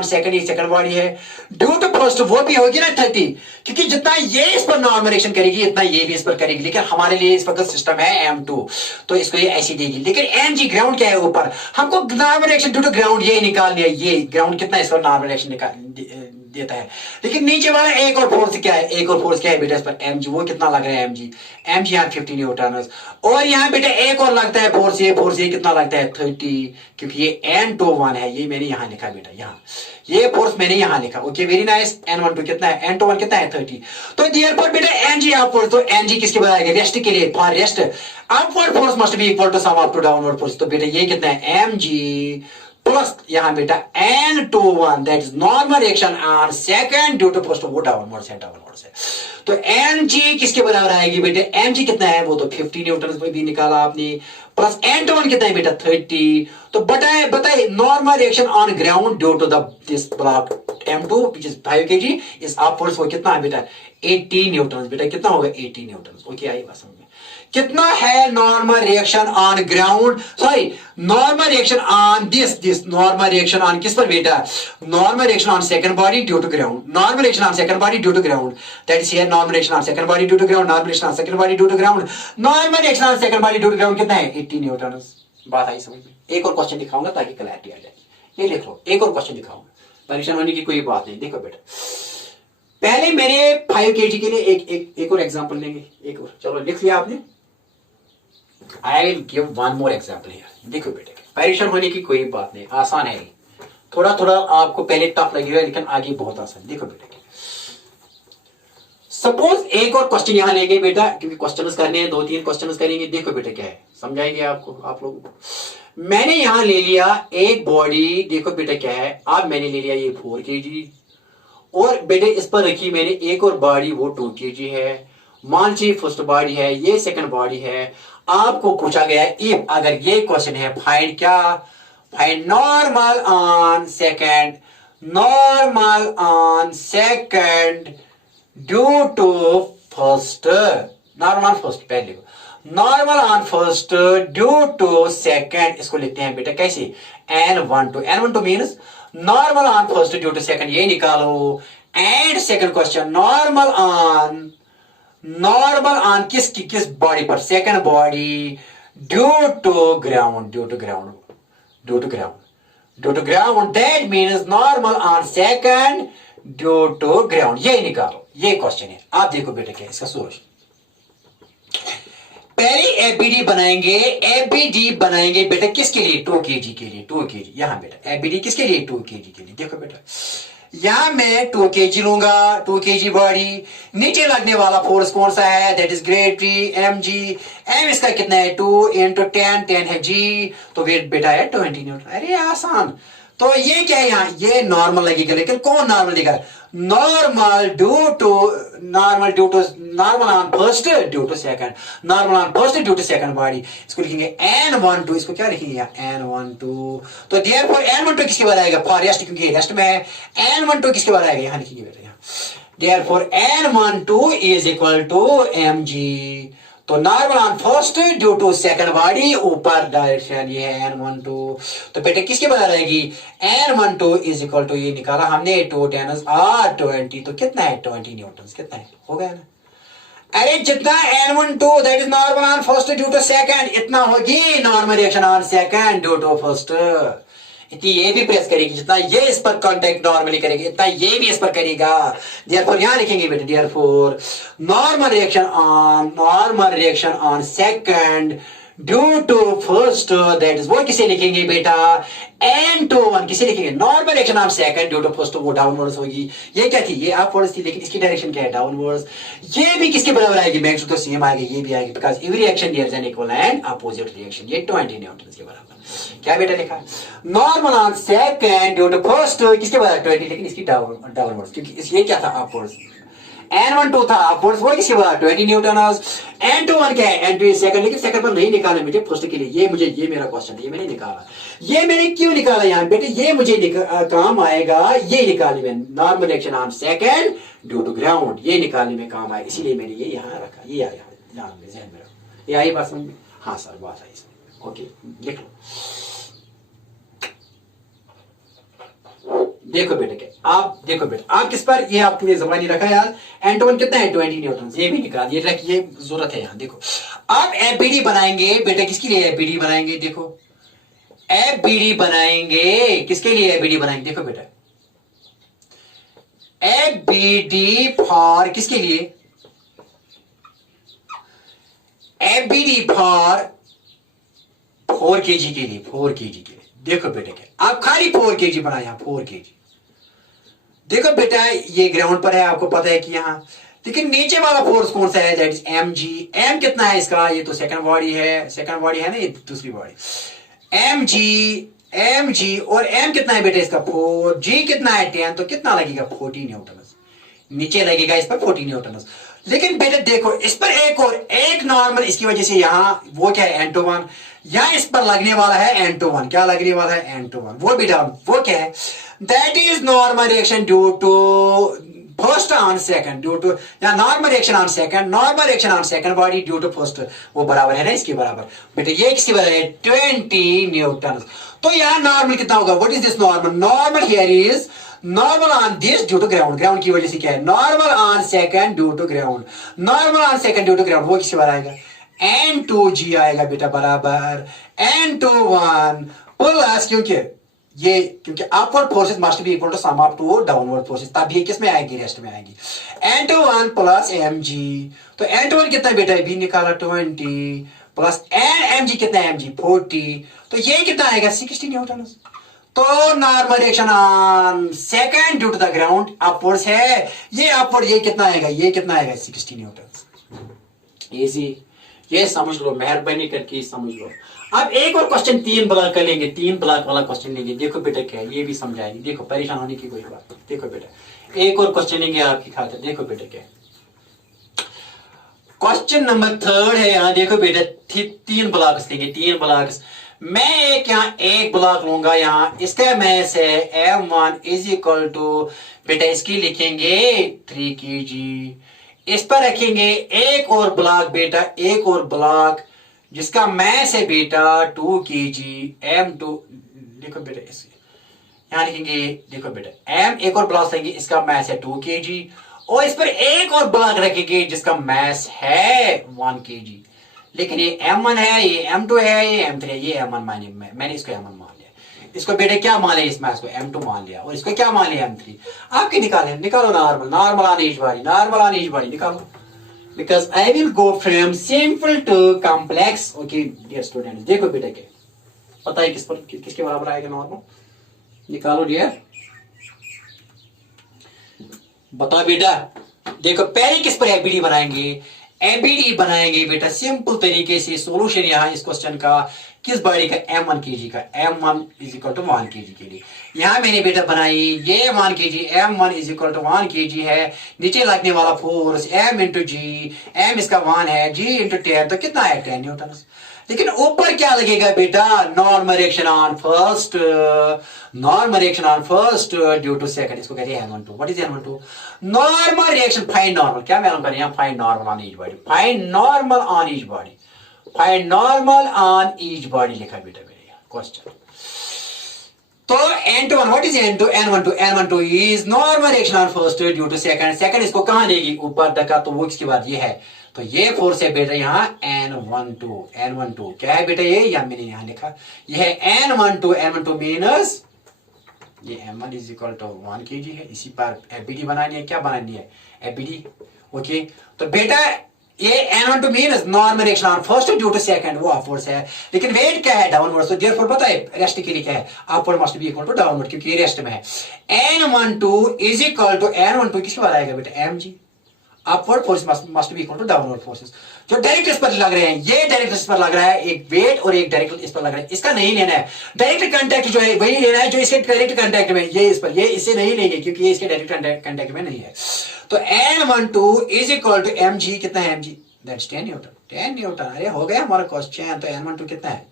second, ये सेकंड बॉडी है, ड्यू टू फर्स्ट वो भी होगी ना 30, क्योंकि जितना ये इस पर नॉर्मल रिएक्शन करेगी इतना ये भी इस पर करेगी। लेकिन हमारे लिए इस वक्त सिस्टम है M2, तो इसको ये ऐसी देगी। लेकिन mg ग्राउंड क्या है ऊपर, हमको normal reaction due to ground ये निकालनी है, ये ग्राउंड कितना इस पर नॉर्मल रिएक्शन देता है। लेकिन नीचे वाला एक और फोर्स क्या है बेटा इस पर mg, वो कितना लग रहा है mg यहाँ 50 न्यूटन। और यहाँ बेटा एक और लगता है फोर्स, ये कितना लगता है 30, क्योंकि ये N21 है, ये मैंने यहाँ लिखा बेटा, यहाँ ये फोर्स मैंने यहाँ लिखा। Okay very nice. N12 कितना है, N21 कितना है 30। तो देयरफॉर बेटा mg अपवर्ड, तो mg किसके बराबर है, रेस्ट के लिए, for rest upward force must be equal to sum of two downward force. तो बेटा ये कितना है mg प्लस यहां बेटा N21 that is normal reaction on second due to first, वो डाउनवर्ड से। तो mg किसके बराबर आएगी बेटे, mg कितना है, वो तो 50 न्यूटन भी निकाला आपने, प्लस N21 कितना है बेटा 30। तो बताए normal reaction on ground due to this block M2 which is 5 kg is upwards, वो कितना है बेटा 80 न्यूटन। बेटा कितना होगा 80 न्यूटन। ओके आई बात समझ में, कितना है normal reaction on ground, sorry normal reaction on this normal reaction on किस पर बेटा, normal reaction on second body due to ground, normal reaction on second body due to ground, that is here normal reaction on second body due to ground, normal reaction on second body due to ground, normal reaction on second body due to ground कितना है 80 न्यूटन। बात आई समझ में। एक और क्वेश्चन दिखाऊंगा ताकि क्लैरिटी आ जाए, ये लिख लो, एक और क्वेश्चन दिखाऊंगा, परेशान होने की कोई बात नहीं। देखो बेटा पहले मेरे 5 kg के लिए एक और एग्जांपल लेंगे, एक और, चलो लिख लिया आपने। I will give one more example here. देखो बेटे परेशान होने की कोई बात नहीं, आसान है। थोड़ा थोड़ा आपको पहले टफ लगेगा लेकिन आगे बहुत आसान। देखो बेटा, सपोज एक और क्वेश्चन यहां लेंगे बेटा, क्योंकि क्वेश्चंस करने हैं, 2-3 क्वेश्चंस करेंगे। देखो बेटा क्या है, समझाएंगे आपको, आप लोगों को। मैंने यहां ले लिया एक बॉडी, देखो बेटा क्या है, अब मैंने ले लिया ये 4 kg, और बेटे इस पर रखी मैंने एक और बॉडी, वो 2 kg है। मान लीजिए फर्स्ट बॉडी है, ये सेकंड बॉडी है। आपको पूछा गया है इफ, अगर ये क्वेश्चन है, फाइंड क्या, find normal on second, normal on second due to first, normal first, पहले लिखो normal on first due to second. इसको लिखते हैं बेटा कैसे, N12, N12 means normal on first due to second, ये निकालो। And second question, normal on किस बॉडी पर, second body due to ground, due to ground, due to ground, due to ground, that means normal on second due to ground, ये निकालो। ये क्वेश्चन है। आप देखो बेटा क्या है इसका सोल्यूशन। पहले एबीडी बनाएंगे, एबीडी बनाएंगे बेटा किसके लिए, 2 kg के लिए, 2 kg। यहां बेटा एबीडी किसके लिए, 2 kg के लिए। देखो बेटा यहां मैं 2 kg लूंगा, 2 kg बॉडी। नीचे लगने वाला फोर्स कौन सा है, that is gravity, mg। m इसका कितना है, 2 × 10, 10 है g, तो वेट बेटा है 20 न्यूटन। अरे आसान। तो ये क्या है यहाँ, ये नॉर्मल लगेगा, लेकिन कौन नॉर्मल देगा, normal due to normal on first due to second, normal on first due to second body. इसको लिखेंगे N12, इसको क्या लिखेंगे N12। तो देयरफॉर N12 किसके बाद आएगा, फॉर रेस्ट, क्योंकि रेस्ट में है। N12 किसके बाद आएगा, यहां लिखेंगे बेटा यहाँ, therefore N12 is equal to mg। तो normal on first due to second body, ऊपर डायरेक्शन ये है N12। तो बेटे किसके बाद आएगी, N12 इज इक्वल टू, ये निकाला हमने 2 × 10⁻20, तो कितना है 20 न्यूटन, कितना है, हो गया ना। अरे जितना N12 that is normal on first due to second, इतना होगी normal reaction on second due to first. इतनी ये भी प्रेस करेगी, जितना ये इस पर कांटेक्ट नॉर्मली करेगी, इतना ये भी इस पर करेगा। देयरफॉर यहां लिखेंगे बेटा, therefore normal reaction on second due to first, that is, वो किसे लिखेंगे बेटा, N21 किसे लिखेंगे, normal reaction on second due to first, वो डाउनवर्ड्स होगी। ये क्या थी, ये अपवर्ड्स थी, लेकिन इसकी डायरेक्शन क्या है, डाउनवर्ड्स। ये भी किसके बराबर आएगी, मैग्नीट्यूड तो सेम आएगी, ये भी आएगी, because every reaction there is an equal and opposite reaction. ये 20 न्यूटन के बराबर। क्या बेटा लिखा, normal on second due to first, किसके बराबर 20, लेकिन इसकी डाउनवर्ड्स, क्योंकि ये क्या था, अपवर्ड्स। N12 था अपवर्ड्स, वो किसके बराबर 20 न्यूटन। N21 क्या है, N2 सेकंड, लेकिन सेकंड पर नहीं निकाला मुझे, फर्स्ट के लिए। ये मेरा क्वेश्चन है, ये मैंने निकाला। ये मैंने क्यों निकाला यहाँ बेटे, ये मुझे काम आएगा, ये निकालने में, normal reaction on second due to ground, ये निकालने में काम आएगा, इसीलिए मैंने ये यहाँ रखा। ये आया ध्यान में, ज़हन में रखो। ये आई बात समझ में, हाँ सर बात आई इसमें, ओके लिख लो। देखो बेटे क्या, आप देखो बेटा, आप किस पर, ये आपने जबानी रखा यार, N21 कितना है 20 न्यूटन, ये भी निकाल, ये रखिए, जरूरत है यहाँ। देखो अब एबीडी बनाएंगे बेटा, किसके लिए एबीडी बनाएंगे, देखो एबीडी बनाएंगे, किसके लिए एबीडी बनाएंगे, देखो बेटा एबीडी फॉर किसके लिए, एबीडी फॉर 4 kg के लिए, 4 kg के लिए। देखो बेटा क्या, आप खाली 4 kg बनाए, यहाँ 4 kg। देखो बेटा ये ग्राउंड पर है, आपको पता है कि यहाँ, लेकिन नीचे वाला फोर्स कौन सा है, दैट इज mg। m कितना है इसका, ये तो सेकंड बॉडी है ना, ये दूसरी बॉडी, mg और m कितना है बेटा इसका 4, g कितना है 10, तो कितना लगेगा 40 न्यूटन, नीचे लगेगा इस पर 40 न्यूटन। लेकिन बेटा देखो इस पर एक नॉर्मल, इसकी वजह से यहाँ वो क्या है N21, यहाँ इस पर लगने वाला है N21, क्या लगने वाला है N21, वो भी डाउन, वो क्या है, that is normal reaction due to first on second, due to, या normal reaction on second body due to first, वो बराबर है ना इसके बराबर। बेटा ये किसके बराबर है 20 न्यूटन। तो यहाँ नॉर्मल कितना होगा, what is this normal, normal here is normal on this due to ground की वजह से क्या है, normal on second due to ground, वो किसके बराबर आएगा, N2g आएगा बेटा बराबर N21 प्लस, क्योंकि upward forces must be equal to sum of two downward forces, तब ये किस में आएगी, रेस्ट में आएगी, N21 प्लस mg। तो N21 कितना बेटा भी निकाला 20 प्लस mg कितना है, mg 40, तो ये कितना आएगा 60 न्यूटन। तो normal reaction on second due to the ground upwards है। ये अपवर्ड ये कितना आएगा, ये कितना आएगा 60 न्यूटन। इजी, ये समझ लो, मेहरबानी करके समझ लो। अब एक और क्वेश्चन 3 ब्लॉक कर लेंगे, 3 ब्लॉक वाला क्वेश्चन लेंगे। देखो बेटा क्या है, ये भी समझाएंगे। देखो परेशान होने की कोई बात नहीं। देखो बेटा एक और क्वेश्चन लेंगे आपकी खातिर। देखो बेटा क्या क्वेश्चन नंबर 3 है यहाँ। देखो बेटा 3 ब्लॉक्स लेंगे, 3 ब्लॉक्स। मैं एक यहाँ एक ब्लॉक लूंगा, यहाँ इसका मैस है M1 इज इक्वल टू बेटा इसकी लिखेंगे 3 kg। इस पर रखेंगे एक और ब्लॉक बेटा, एक और ब्लॉक जिसका मैस है बेटा 2 kg M2। देखो बेटा इस यहाँ लिखेंगे, देखो बेटा M एक और ब्लॉक लेंगे, इसका मैस है 2 kg और इस पर एक और ब्लॉक रखेंगे जिसका मैस है 1 kg। लेकिन ये M1 है, ये M2 है, ये M3 है, ये M1 मैंने इसको M1 मान लिया। इसको बेटे क्या मान लिया, इस मैस को M2 मान लिया और इसको क्या मान लिया M3। आपके निकालो normal on each body, normal on each body निकालो। Because I will go from simple to complex. Okay, dear students, देखो बेटा क्या पता है किसके बराबर आएगा नॉर्मल, निकालो डियर, बताओ बेटा। देखो पहले किस पर एबीडी बनाएंगे, एबीडी बनाएंगे बेटा सिंपल तरीके से। सॉल्यूशन यहाँ इस क्वेश्चन का किस बॉडी का, M1 kg का, M1 is equal to 1 kg के लिए। यहाँ मैंने बेटा बनाई ये 1 kg, M1 is equal to 1 kg है। नीचे लगने वाला force M into g, M इसका 1 है, G इंटू 10 तो कितना है 10 न्यूटन। लेकिन ऊपर क्या लगेगा बेटा, normal reaction on first, normal reaction on first due to second, इसको कहते हैं N12। What is N12? Normal reaction, find normal, क्या मालूम करें यहाँ, find normal on each body, find normal on each body, find normal on each body लिखा बेटा मेरे क्वेश्चन। तो N21, what is N12? N12 is normal reaction on first due to second. Second इसको कहां देगी, ऊपर तक, तो वो इसके बाद ये है, तो ये फोर्स है बेटा यहाँ N12 क्या है बेटा, ये या मैंने यहाँ लिखा, ये है N12 मीनस ये M1 is equal to 1 kg है। इसी पर एबीडी बनानी है, क्या बनानी है एबीडी। ओके तो बेटा ये N12 means normal reaction on first due to second, वो अपवर्ड्स है। लेकिन वेट क्या है, डाउनवर्ड। तो देयरफॉर पता है रेस्ट के लिए क्या है, upward must be equal to downward, क्योंकि ये रेस्ट में है। N12 is equal to N12 किसके बाद आएगा बेटा, mg। Upward force must be equal to downward forces. जो डायरेक्ट इस पर लग रहे हैं, ये डायरेक्ट इस पर लग रहा है, एक वेट और एक डायरेक्ट इस पर लग रहा है, इसका नहीं लेना है। डायरेक्ट कांटेक्ट जो है वही लेना है जो इसके डायरेक्ट कांटेक्ट में, ये इस पर, ये इससे नहीं लेंगे क्योंकि ये इसके डायरेक्ट कांटेक्ट में नहीं है। तो N12 is equal to mg, कितना है mg, दैट्स 10 न्यूटन। 10 न्यूटन, अरे हो गया हमारा क्वेश्चन। तो N12 कितना है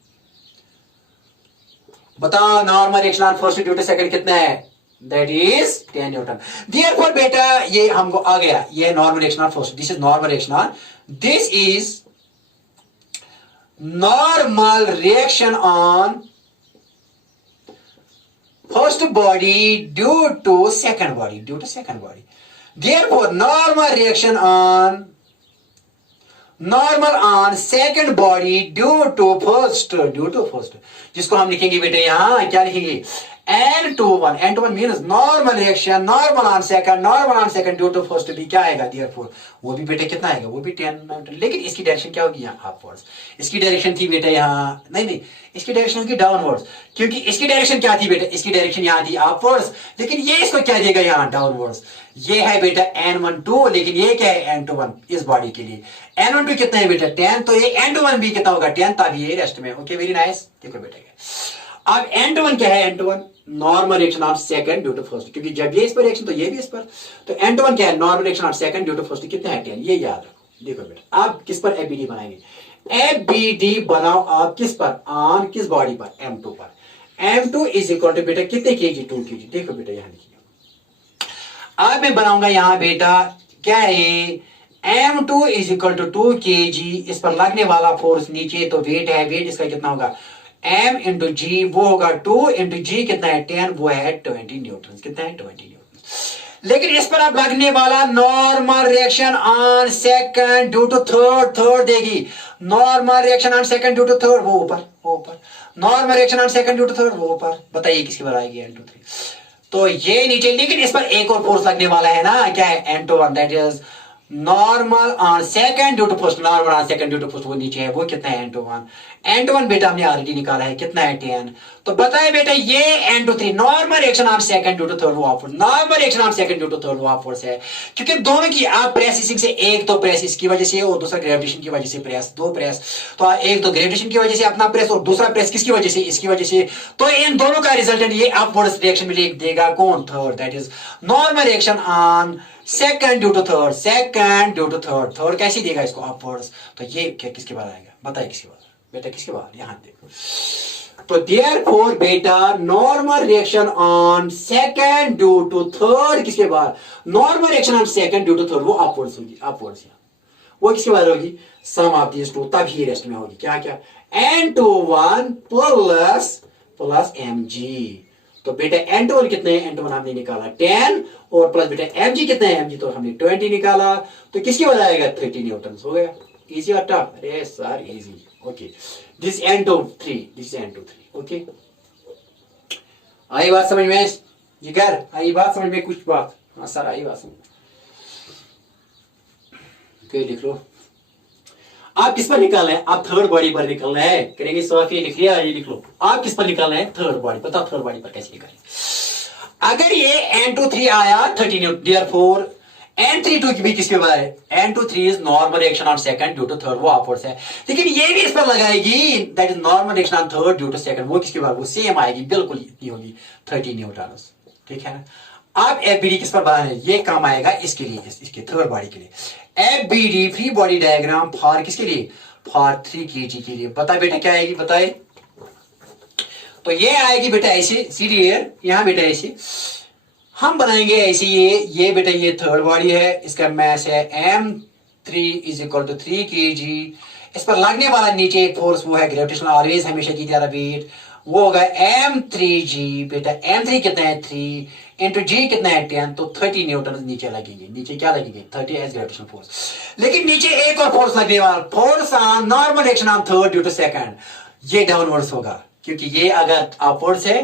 बताओ, normal reaction on first due to second कितना है, that is 10 न्यूटन। therefore बेटा ये हमको आ गया, ये normal reaction on first, this is normal reaction on, this is normal reaction on first body due to second body, therefore normal reaction on normal on second body due to first, जिसको हम लिखेंगे बेटे यहाँ क्या लिखेंगे, N21 means normal reaction, normal on second due to first भी क्या आएगा, देयरफॉर वो भी बेटे कितना आएगा, वो भी 10 न्यूटन। लेकिन इसकी डायरेक्शन क्या होगी यहाँ अपवर्ड्स, इसकी डायरेक्शन थी बेटा यहाँ, नहीं इसकी डायरेक्शन होगी डाउनवर्ड्स, क्योंकि इसकी डायरेक्शन क्या थी बेटा, इसकी डायरेक्शन यहाँ थी अपवर्ड्स, लेकिन ये इसको क्या देगा यहाँ डाउनवर्ड्स। ये है बेटा N12, लेकिन ये क्या है N21 इस बॉडी के लिए। N12 कितना है बेटा 10, तो ये N21 भी कितना होगा 10, तभी ये रेस्ट में। ओके वेरी नाइस, देखो बेटा अब N21 क्या है, N21 normal reaction on second due to first, क्योंकि जब ये इस पर रिएक्शन तो ये भी इस पर, तो N21 क्या है, normal reaction on second due to first कितना है 10, ये याद रखो। देखो बेटा आप किस पर एबीडी बनाएंगे, एबीडी बनाओ आप किस पर, ऑन किस बॉडी पर, M2 पर। M2 इज इक्वल टू बेटा कितने kg, 2 kg। देखो बेटा यहाँ लिखिए, अब मैं बनाऊंगा यहाँ बेटा क्या है, M2 is equal to 2 kg, इस पर लगने वाला फोर्स नीचे, तो वेट है, वेट इसका कितना होगा M इंटू जी, वो होगा 2 इंटू जी कितना है 10, वो है 20 न्यूटन, कितना है 20 न्यूटन। लेकिन इस पर अब लगने वाला normal reaction on second due to third देगी, normal reaction on second due to third वो ऊपर, normal reaction on second due to third वो ऊपर। बताइए किसकी बार आएगी, N23, तो ये नीचे। लेकिन इस पर एक और फोर्स लगने वाला है ना, क्या है N21, that is normal on second due to first, normal on second due to first वो नीचे है, वो कितना है n/1, n/1 बेटा हमने ऑलरेडी निकाला है, कितना है 10। तो बताए बेटा ये n/3 normal reaction on second due to third वो upward, normal reaction on second due to third वो अपवर्ड है, क्योंकि दोनों की आप प्रेस इसिंग से, एक तो प्रेस इसकी वजह से और दूसरा ग्रेविटेशन की वजह से प्रेस, दो प्रेस, तो एक तो ग्रेविटेशन की वजह से अपना प्रेस और दूसरा प्रेस किसकी वजह से, इसकी वजह से, तो इन दोनों का रिजल्टेंट ये अपवर्ड रिएक्शन में देगा कौन, third, that is normal reaction on second due to third, second due to third, third कैसे देगा इसको अपवर्ड्स, तो ये क्या किसके बाद आएगा, बताइए किसके बाद बेटा, किसके बाद, यहां देखो। तो देयरफॉर बेटा normal reaction on second due to third किसके बाद, normal reaction on second due to third वो अपवर्ड्स होगी, अपवर्ड्स वो किसके बाद होगी, सम ऑफ दीज टू, तब ही रेस्ट में होगी क्या क्या, n/1 प्लस mg। तो बेटा n/1 कितने हैं, n/1 हमने निकाला 10 और प्लस बेटा mg कितने हैं, mg तो हमने 20 निकाला, तो किसके बाद आएगा 30 न्यूटन, हो गया इजी और टफ, अरे sir easy, okay this n/3, this n/3, okay I बात समझ में, जिगर आई बात समझ में, कुछ बात, हाँ सर आई बात समझ, ओके लिख लो। आप किस पर निकालना है, आप थर्ड बॉडी पर निकालना है, करेंगे सॉल्व, ये लिख लिया, ये लिख लो, आप किस पर निकालना है, थर्ड बॉडी, बताओ थर्ड बॉडी पर कैसे निकालें। अगर ये n/3 आया 30 न्यूटन, देयरफॉर n/3 की भी किसके बाद है, n/3 is normal reaction on second due to third वो अपवर्ड्स है, लेकिन ये भी इस पर लगाएगी, that is normal reaction on third due to second, वो किसके बाद, वो सेम आएगी, बिल्कुल इतनी होगी 30 न्यूटन, ठीक है ना। अब FBD किस पर बनाना है, ये काम आएगा इसके लिए, इसके थर्ड बॉडी के लिए, FBD free body diagram for किसके लिए, फॉर 3 kg के लिए, बता बेटा क्या आएगी, बताए। तो ये आएगी बेटा ऐसे सीधी एयर, यहां बेटा ऐसे हम बनाएंगे ऐसे, ये बेटा ये थर्ड बॉडी है, इसका मास है m3 is equal to 3 kg, इस पर लगने वाला नीचे एक फोर्स वो है ग्रेविटेशनल, ऑलवेज हमेशा की तरह वेट, वो होगा m3g, बेटा m3 कितना है 3 इंटू जी कितना है 10, तो 30 न्यूटन नीचे लगेंगे, नीचे क्या लगेंगे 30 एज ग्रेविटेशनल फोर्स, लेकिन नीचे एक और फोर्स लगने वाला, force on normal reaction on third due to second, ये डाउनवर्ड्स होगा, क्योंकि ये अगर अपवर्ड्स है,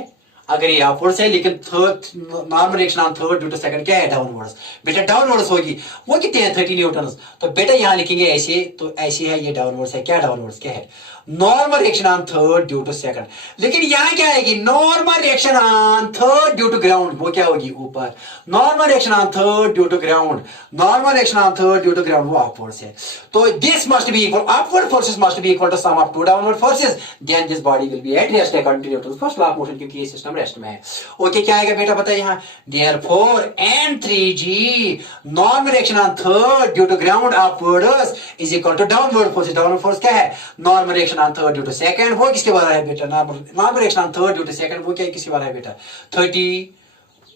अगर ये अपवर्ड्स है, लेकिन third normal reaction on third due to second क्या है, डाउनवर्ड्स, बेटा डाउनवर्ड्स होगी, वो कितने हैं 30 न्यूटन, तो बेटा यहां लिखेंगे ऐसे, तो ऐसे है, ये डाउनवर्ड्स है, क्या डाउनवर्ड्स क्या है, normal reaction on third due to second, लेकिन यहां क्या आएगी, normal reaction on third due to ground, वो क्या होगी ऊपर, normal reaction on third due to ground, normal reaction on third due to ground वो अपवर्ड्स है, तो this must be equal, upward forces must be equal to sum of two downward forces, then this body will be at rest according to Newton's first law of motion, क्योंकि ये सिस्टम रेस्ट में है, ओके क्या आएगा बेटा बताइए यहां, therefore n3g normal reaction on third due to ground upwards is equal to downward forces, downward force क्या है, normal reaction on third due to second, वो किसके बारे है बेटा, normal reaction on third due to second, वो क्या किसके बारे है बेटा 30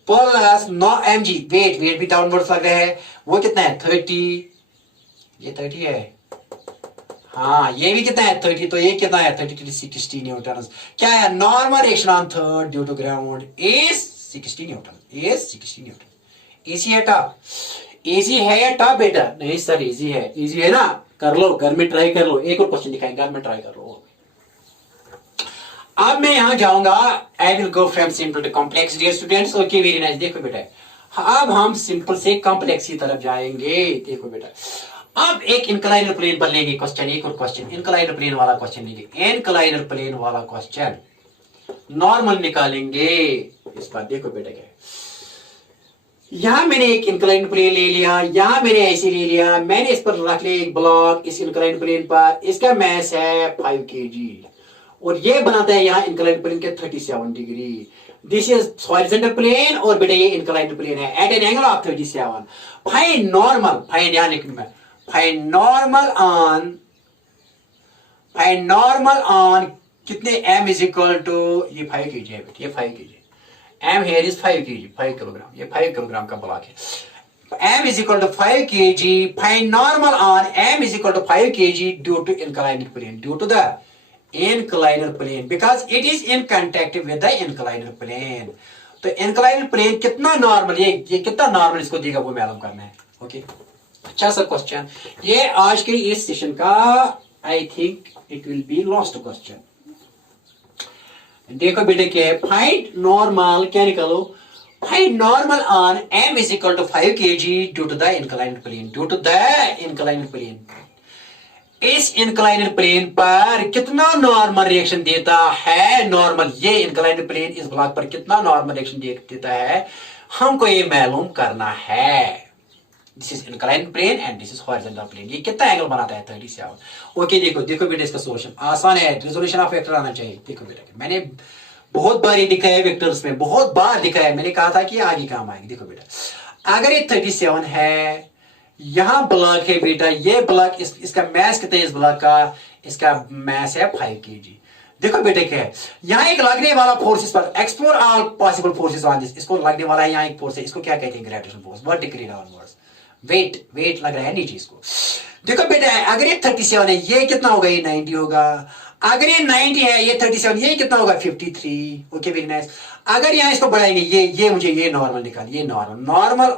प्लस mg, वेट भी डाउनवर्ड्स लग रहा है, वो कितना है 30, ये 30 है, हाँ ये भी कितना है 30, तो ये कितना है 30 to 60 न्यूटन, क्या है normal reaction on third due to ground is 60 Newton, is 60 Newton. Easy है टफ, इजी है या टफ बेटा, नहीं सर इजी है, इजी है ना, कर लो घर में ट्राई कर लो, एक और क्वेश्चन दिखाएंगे घर में ट्राई कर लो। अब मैं यहां जाऊंगा, I will go from simple to complex dear students, okay very nice, देखो बेटा अब हम सिंपल से कॉम्प्लेक्स की तरफ जाएंगे, देखो बेटा अब एक इंक्लाइनर प्लेन पर लेंगे क्वेश्चन, एक और क्वेश्चन इंक्लाइनर प्लेन वाला क्वेश्चन लेंगे, इंक्लाइनर प्लेन वाला क्वेश्चन नॉर्मल निकालेंगे इस पर, देखो बेटा क्या यहां मैंने एक इंक्लाइन प्लेन ले लिया, यहां मैंने ऐसे ले लिया, मैंने इस पर रख लिया एक ब्लॉक इस इंक्लाइन प्लेन पर, इसका मास है 5 kg और ये बनाता है यहाँ इंक्लाइन प्लेन के 37 degree, this is horizontal plane और बेटा ये इंक्लाइंड प्लेन है at an angle of 37, find normal, find यहां लिखना है फाइंड नॉर्मल ऑन कितने m इज इक्वल टू ये 5 kg है बेटा, ये 5 kg m here is 5 kg 5 kilogram, ये 5 किलोग्राम का ब्लॉक है, m is equal to 5 kg, find normal on m is equal to 5 kg due to inclined plane, due to the inclined plane because it is in contact with the inclined plane, तो inclined plane कितना नॉर्मल, ये कितना नॉर्मल इसको देगा वो मालूम करना है, ओके अच्छा सा क्वेश्चन, ये आज के इस सेशन का I think it will be last question, देखो बेटे क्या है, फाइंड नॉर्मल क्या निकालो, find normal on m is equal to 5 kg due to the inclined plane, due to the inclined plane. इस इंक्लाइंड प्लेन पर कितना नॉर्मल रिएक्शन देता है, नॉर्मल ये इंक्लाइंड प्लेन इस ब्लॉक पर कितना नॉर्मल रिएक्शन देता है, हमको ये मालूम करना है। This is inclined plane and this is horizontal plane. ये कितना एंगल बनाता है 37। ओके देखो देखो बेटा इसका सोल्यूशन आसान है, रिजोल्यूशन ऑफ वेक्टर आना चाहिए। देखो बेटा मैंने बहुत बार ये दिखाया है वेक्टर्स में, बहुत बार दिखाया है, मैंने कहा था कि आगे काम आएगी। देखो बेटा अगर ये 37 है, यहां ब्लॉक है बेटा, ये ब्लॉक इसका मैस कितना है, इस ब्लॉक का इसका मैस है 5 kg। देखो बेटे क्या है, यहां एक लगने वाला फोर्स इस पर, explore all possible forces on this, इसको लगने वाला है, यहां एक फोर्स है, इसको क्या कहते हैं, gravitation force, vertically downwards, weight लग रहा है नीचे इसको। देखो बेटा अगर ये 37 है, ये कितना होगा, ये 90 होगा। अगर ये 90 है, ये 37, ये कितना होगा 53। Okay very nice. अगर यहां इसको बढ़ाएंगे, ये मुझे ये नॉर्मल निकाल, ये normal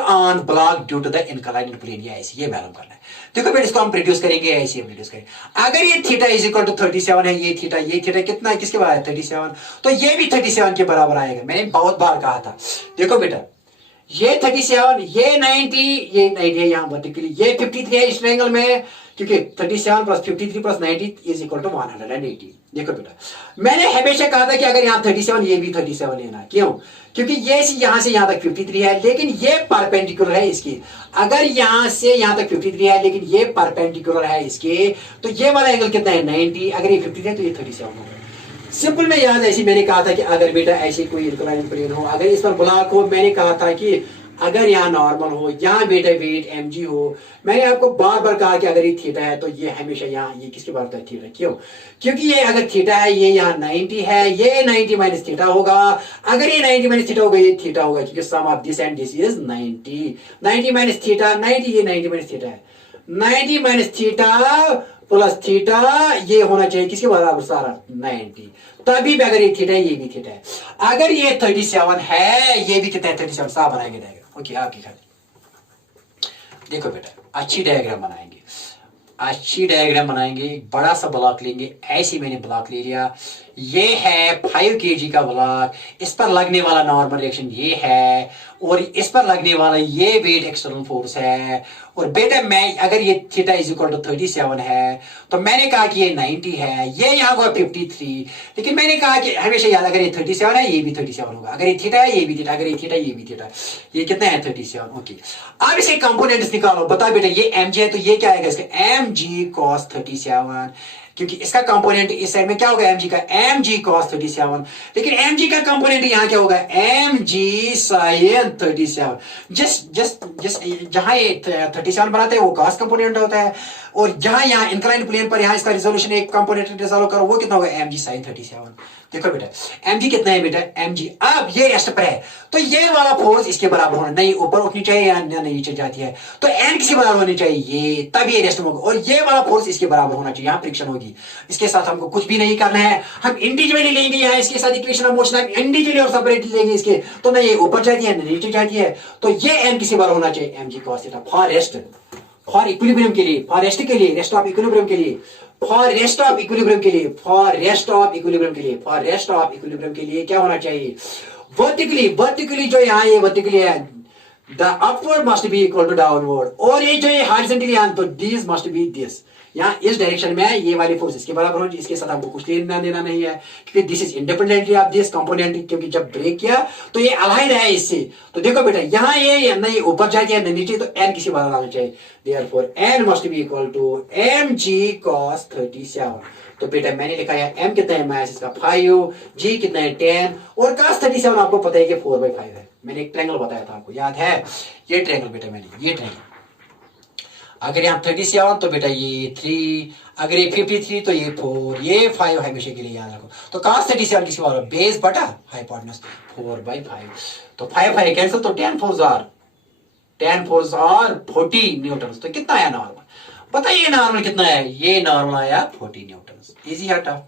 on block due to the inclined plane, ये ऐसे, ये मालूम करना है। देखो बेटा इसको हम प्रोड्यूस करेंगे, ऐसे प्रोड्यूस करेंगे। अगर ये थीटा इज इक्वल टू 37 है, ये थीटा कितना है, किसके बराबर है 37, तो ये भी 37 के बराबर आएगा। मैंने बहुत बार कहा था। देखो बेटा ये 37, ये 90, ये 90 है यहाँ वर्टिकली, ये 53 है इस ट्रायंगल में, क्योंकि 37 plus 53 plus 90 is equal to 180। देखो बेटा मैंने हमेशा कहा था कि अगर यहाँ 37, ये भी 37 लेना, क्यों, क्योंकि ये यहां से यहां तक 53 है, लेकिन ये परपेंडिकुलर है इसकी। अगर यहां से यहां तक 53 है, लेकिन ये परपेंडिकुलर है इसके, तो ये वाला एंगल कितना है 90, अगर ये 53 है तो ये 37 होगा। सिंपल में याद ऐसी मैंने कहा था कि अगर बेटा ऐसी कोई इंक्लाइंड प्लेन हो, अगर इस पर ब्लॉक हो, मैंने कहा था कि अगर यहाँ नॉर्मल हो, यहाँ बेटा वेट mg हो, मैंने आपको बार बार कहा कि अगर ये थीटा है तो ये हमेशा यहाँ, ये किसके बराबर है, थीटा। क्यों, क्योंकि ये अगर थीटा है, ये यहाँ 90 है, ये 90 माइनस थीटा होगा। अगर ये 90 माइनस थीटा होगा, ये थीटा होगा, क्योंकि sum of this and this is 90 minus theta 90, ये 90 माइनस थीटा है, 90 माइनस थीटा प्लस थीटा, ये होना चाहिए किसके बराबर, सारा 90। तभी भी अगर ये थीटा है, ये भी थीटा है। अगर ये 37 है, ये भी कितना है 37, साफ बनाएंगे डायग्राम। ओके आपकी खाली देखो बेटा अच्छी डायग्राम बनाएंगे, अच्छी डायग्राम बनाएंगे। एक बड़ा सा ब्लॉक लेंगे, ऐसे मैंने ब्लॉक ले लिया, ये है 5 kg का ब्लॉक, इस पर लगने वाला नॉर्मल रिएक्शन ये है, और इस पर लगने वाला ये वेट एक्सटर्नल फोर्स है। और बेटा मैं अगर ये थीटा इज इक्वल टू 37 है, तो मैंने कहा कि ये 90 है, ये यहाँ होगा 53, लेकिन मैंने कहा कि हमेशा याद, अगर ये 37 है, ये भी 37 होगा, अगर ये थीटा है, ये भी थीटा, अगर ये थीटा, ये भी थीटा, ये कितना है 37। ओके अब इसे कंपोनेंट्स निकालो। बता बेटा ये mg है, तो ये क्या आएगा इसका, mg cos 37, क्योंकि इसका कंपोनेंट इस साइड में क्या होगा mg का, mg cos 37, लेकिन mg का कंपोनेंट यहां क्या होगा, mg sin 37। जिस जहां ये 37 बनाते हैं वो cos कंपोनेंट होता है, और जहां यहां इंक्लाइंड प्लेन पर यहां इसका रिजोल्यूशन एक कंपोनेंट रिजॉल्व करो, वो कितना होगा, mg sin 37। देखो बेटा mg कितना है बेटा, mg अब ये रेस्ट पर है, तो ये वाला फोर्स इसके बराबर होना नहीं, ऊपर उठनी चाहिए या नीचे जाती है, तो n किसके बराबर होनी चाहिए, ये, तब ये रेस्ट होगा, और ये वाला फोर्स इसके बराबर होना चाहिए, यहाँ फ्रिक्शन होगी। इसके साथ हमको कुछ भी नहीं करना है, हम इंडिविजुअली लेंगे यहाँ इसके साथ इक्वेशन ऑफ मोशन, हम इंडिविजुअली और सेपरेटली लेंगे इसके, तो ना ये ऊपर जाती है ना नीचे जाती है, तो ये n किसके बराबर होना चाहिए, mg cos theta, for rest, for equilibrium के लिए, फॉर रेस्ट के लिए, रेस्ट ऑफ इक्विलिब्रियम के लिए, फॉर रेस्ट ऑफ इक्विलिब्रियम के लिए, फॉर रेस्ट ऑफ इक्विलिब्रियम के लिए, फॉर रेस्ट ऑफ इक्विलिब्रियम के लिए क्या होना चाहिए, वर्टिकली जो यहाँ ये वर्टिकली है, the upward must be equal to downward, और ये जो ये हॉरिजॉन्टली है, तो दिस मस्ट बी दिस, यहाँ इस डायरेक्शन में है, ये वाली फोर्स इसके बराबर होगी, इसके साथ हमको कुछ लेना देना नहीं है, क्योंकि this is independently of this component, क्योंकि जब ब्रेक किया तो ये अलाइन है इससे। तो देखो बेटा यहाँ ये नहीं ऊपर जाती है ना नीचे, तो n किसी बराबर आना चाहिए, therefore n must be equal to mg cos 37। तो बेटा मैंने लिखा है m कितना है, माइनस इसका 5, g कितना है 10, और cos 37 आपको पता है कि 4/5 है। मैंने एक ट्रायंगल बताया था आपको, याद है ये ट्रायंगल बेटा, मैंने ये ट्रायंगल, अगर यहाँ 37 तो बेटा ये 3, अगर ये 53 तो ये 4, ये 5 हमेशा के लिए याद रखो। तो cos 37 किसके बराबर, बेस बटा हाइपोटेनस 4/5, तो 5 कैंसिल, तो 10 4s are 40 न्यूटन। तो कितना आया नॉर्मल, बताइए नॉर्मल कितना है, ये नॉर्मल आया 40 न्यूटन। इजी है टफ,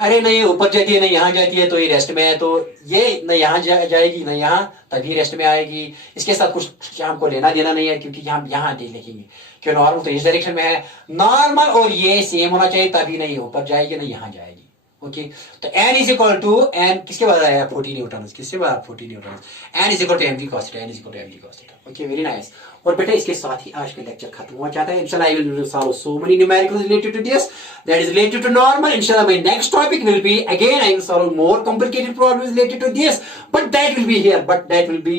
अरे नहीं ऊपर जाती है नहीं यहाँ जाती है, तो ये रेस्ट में है, तो ये न यहाँ जाएगी न यहाँ, तभी रेस्ट में आएगी। इसके साथ कुछ हमको लेना देना नहीं है, क्योंकि हम यहाँ दे लिखेंगे कि नॉर्मल तो इस डायरेक्शन में है, नॉर्मल और ये सेम होना चाहिए, तभी नहीं ऊपर जाएगी ना यहाँ जाएगी। ओके तो n is equal to n किसके बाद आया 40 न्यूटन, किसके बाद 40 Newton, n is equal to mg cos theta, n is equal to mg cos theta. Okay very nice. और बेटा इसके साथ ही आज का लेक्चर खत्म हो जाता है। इंशाल्लाह I will solve so many numericals related to this that is related to normal. Inshallah my next topic will be again I will solve more complicated problems related to this, but that will be here, but that will be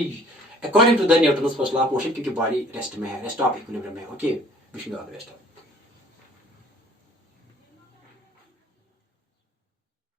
according to the Newton's first law of motion, क्योंकि बॉडी रेस्ट में है, रेस्ट ऑफ इक्विलिब्रियम में। Okay wish you all the best.